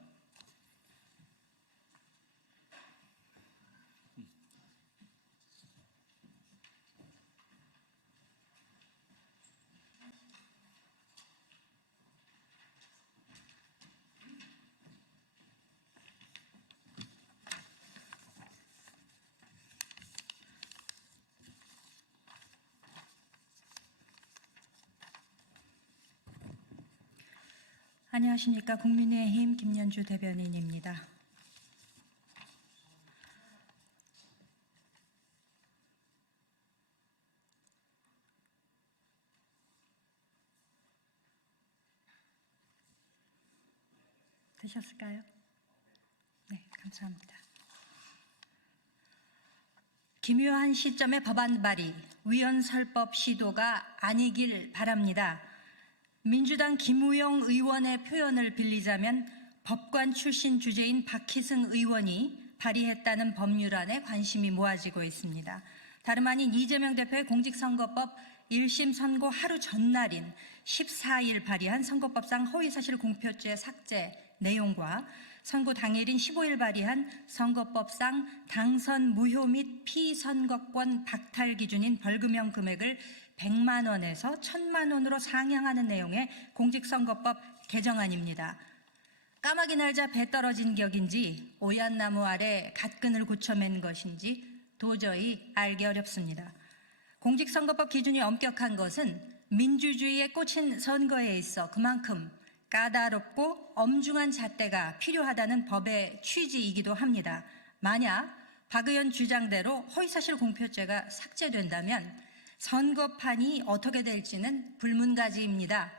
안녕하십니까. 국민의힘 김연주 대변인입니다. 되셨을까요? 네, 감사합니다. 기묘한 시점의 법안 발의, 위헌설법 시도가 아니길 바랍니다. 민주당 김우영 의원의 표현을 빌리자면 법관 출신 주재인 박희승 의원이 발의했다는 법률안에 관심이 모아지고 있습니다. 다름 아닌 이재명 대표의 공직선거법 1심 선고 하루 전날인 14일 발의한 선거법상 허위사실 공표죄 삭제 내용과 선고 당일인 15일 발의한 선거법상 당선 무효 및 피선거권 박탈 기준인 벌금형 금액을 100만 원에서 1000만 원으로 상향하는 내용의 공직선거법 개정안입니다. 까마귀 날자 배 떨어진 격인지 오얏 나무 아래 갓끈을 굳혀맨 것인지 도저히 알기 어렵습니다. 공직선거법 기준이 엄격한 것은 민주주의에 꽂힌 선거에 있어 그만큼 까다롭고 엄중한 잣대가 필요하다는 법의 취지이기도 합니다. 만약 박 의원 주장대로 허위사실 공표죄가 삭제된다면 선거판이 어떻게 될지는 불문가지입니다.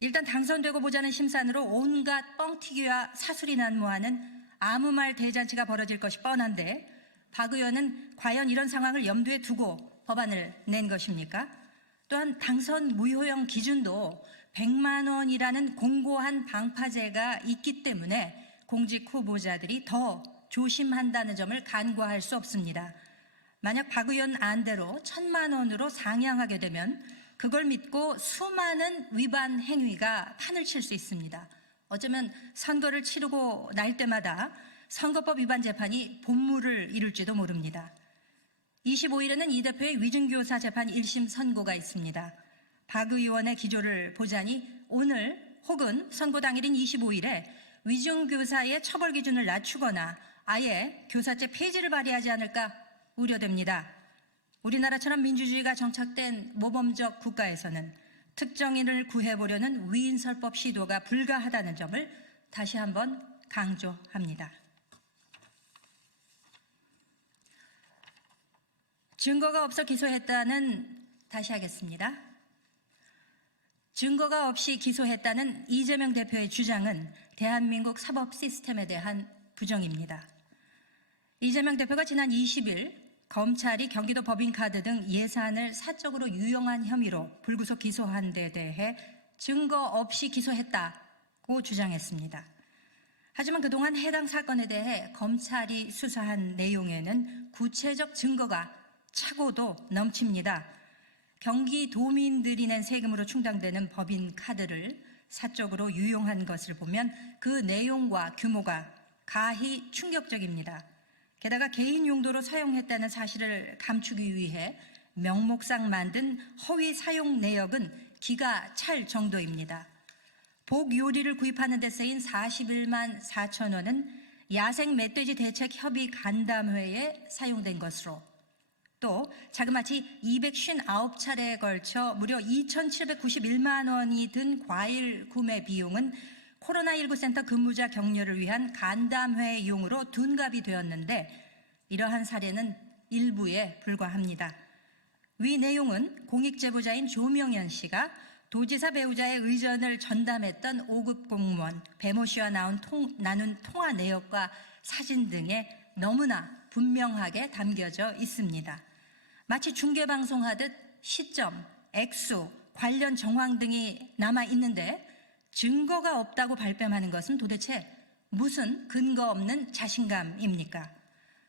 일단 당선되고 보자는 심산으로 온갖 뻥튀기와 사술이 난무하는 아무 말 대잔치가 벌어질 것이 뻔한데 박 의원은 과연 이런 상황을 염두에 두고 법안을 낸 것입니까? 또한 당선 무효형 기준도 100만 원이라는 공고한 방파제가 있기 때문에 공직 후보자들이 더 조심한다는 점을 간과할 수 없습니다. 만약 박 의원 안대로 1000만 원으로 상향하게 되면 그걸 믿고 수많은 위반 행위가 판을 칠 수 있습니다. 어쩌면 선거를 치르고 날 때마다 선거법 위반 재판이 본물을 이룰지도 모릅니다. 25일에는 이 대표의 위증교사 재판 1심 선고가 있습니다. 박 의원의 기조를 보자니 오늘 혹은 선고 당일인 25일에 위증교사의 처벌 기준을 낮추거나 아예 교사죄 폐지를 발의하지 않을까 우려됩니다. 우리나라처럼 민주주의가 정착된 모범적 국가에서는 특정인을 구해보려는 위인설법 시도가 불가하다는 점을 다시 한번 강조합니다. 증거가 없어 기소했다는, 다시 하겠습니다. 증거가 없이 기소했다는 이재명 대표의 주장은 대한민국 사법 시스템에 대한 부정입니다. 이재명 대표가 지난 20일 검찰이 경기도 법인카드 등 예산을 사적으로 유용한 혐의로 불구속 기소한 데 대해 증거 없이 기소했다고 주장했습니다. 하지만 그동안 해당 사건에 대해 검찰이 수사한 내용에는 구체적 증거가 차고도 넘칩니다. 경기도민들이 낸 세금으로 충당되는 법인카드를 사적으로 유용한 것을 보면 그 내용과 규모가 가히 충격적입니다. 게다가 개인 용도로 사용했다는 사실을 감추기 위해 명목상 만든 허위 사용 내역은 기가 찰 정도입니다. 복 요리를 구입하는 데 쓰인 41만 4천 원은 야생 멧돼지 대책 협의 간담회에 사용된 것으로, 또 자그마치 259차례에 걸쳐 무려 2,791만 원이 든 과일 구매 비용은 코로나19 센터 근무자 격려를 위한 간담회용으로 둔갑이 되었는데 이러한 사례는 일부에 불과합니다. 위 내용은 공익제보자인 조명현 씨가 도지사 배우자의 의전을 전담했던 5급 공무원 배모 씨와 나눈 통화 내역과 사진 등에 너무나 분명하게 담겨져 있습니다. 마치 중계방송하듯 시점, 액수, 관련 정황 등이 남아 있는데 증거가 없다고 발뺌하는 것은 도대체 무슨 근거 없는 자신감입니까?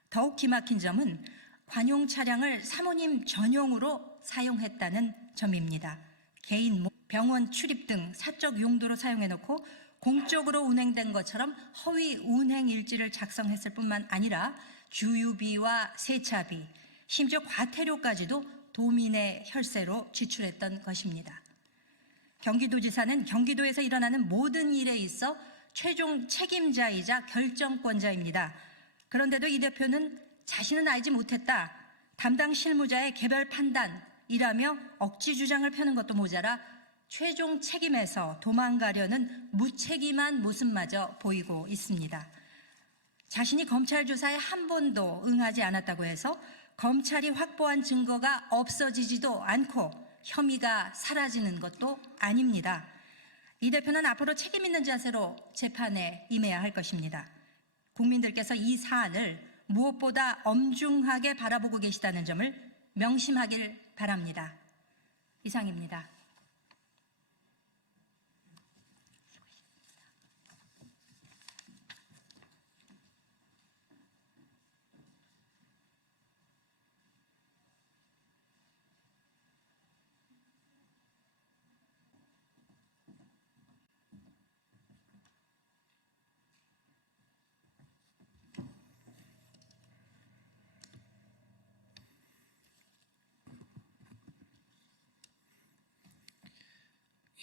더욱 기막힌 점은 관용 차량을 사모님 전용으로 사용했다는 점입니다. 개인 병원 출입 등 사적 용도로 사용해놓고 공적으로 운행된 것처럼 허위 운행 일지를 작성했을 뿐만 아니라 주유비와 세차비, 심지어 과태료까지도 도민의 혈세로 지출했던 것입니다. 경기도지사는 경기도에서 일어나는 모든 일에 있어 최종 책임자이자 결정권자입니다. 그런데도 이 대표는 자신은 알지 못했다, 담당 실무자의 개별 판단이라며 억지 주장을 펴는 것도 모자라 최종 책임에서 도망가려는 무책임한 모습마저 보이고 있습니다. 자신이 검찰 조사에 한 번도 응하지 않았다고 해서 검찰이 확보한 증거가 없어지지도 않고 혐의가 사라지는 것도 아닙니다. 이 대표는 앞으로 책임 있는 자세로 재판에 임해야 할 것입니다. 국민들께서 이 사안을 무엇보다 엄중하게 바라보고 계시다는 점을 명심하길 바랍니다. 이상입니다.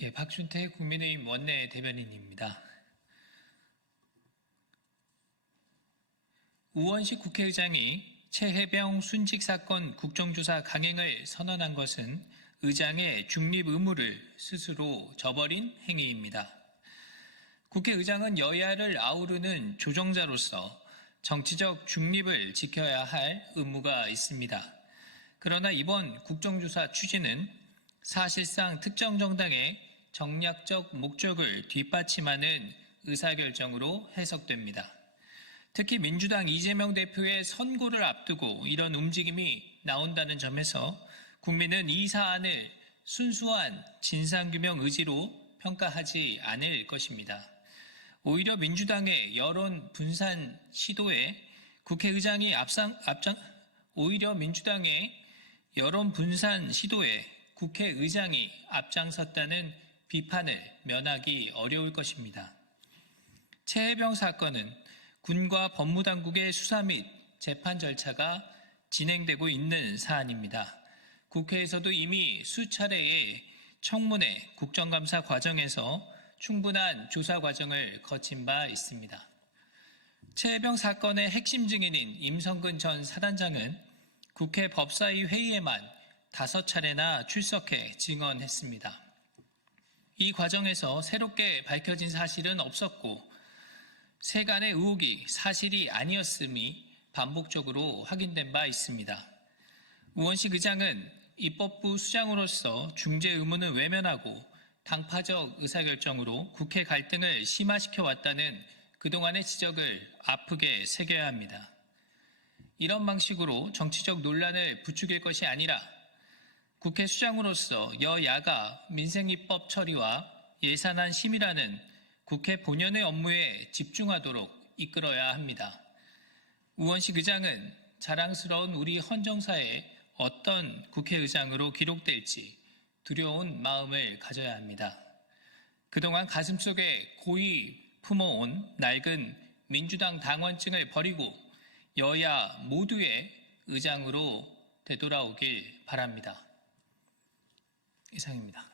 예, 박준태 국민의힘 원내 대변인입니다. 우원식 국회의장이 최혜병 순직 사건 국정조사 강행을 선언한 것은 의장의 중립 의무를 스스로 저버린 행위입니다. 국회의장은 여야를 아우르는 조정자로서 정치적 중립을 지켜야 할 의무가 있습니다. 그러나 이번 국정조사 취지는 사실상 특정 정당의 정략적 목적을 뒷받침하는 의사결정으로 해석됩니다. 특히 민주당 이재명 대표의 선고를 앞두고 이런 움직임이 나온다는 점에서 국민은 이 사안을 순수한 진상규명 의지로 평가하지 않을 것입니다. 오히려 민주당의 여론 분산 시도에 국회의장이 국회의장이 앞장섰다는 비판을 면하기 어려울 것입니다. 최혜병 사건은 군과 법무당국의 수사 및 재판 절차가 진행되고 있는 사안입니다. 국회에서도 이미 수차례의 청문회, 국정감사 과정에서 충분한 조사 과정을 거친 바 있습니다. 최혜병 사건의 핵심 증인인 임성근 전 사단장은 국회 법사위 회의에만 5차례나 출석해 증언했습니다. 이 과정에서 새롭게 밝혀진 사실은 없었고 세간의 의혹이 사실이 아니었음이 반복적으로 확인된 바 있습니다. 우원식 의장은 입법부 수장으로서 중재 의무는 외면하고 당파적 의사결정으로 국회 갈등을 심화시켜 왔다는 그동안의 지적을 아프게 새겨야 합니다. 이런 방식으로 정치적 논란을 부추길 것이 아니라 국회 수장으로서 여야가 민생입법 처리와 예산안 심의라는 국회 본연의 업무에 집중하도록 이끌어야 합니다. 우원식 의장은 자랑스러운 우리 헌정사에 어떤 국회의장으로 기록될지 두려운 마음을 가져야 합니다. 그동안 가슴속에 고이 품어온 낡은 민주당 당원증을 버리고 여야 모두의 의장으로 되돌아오길 바랍니다. 이상입니다.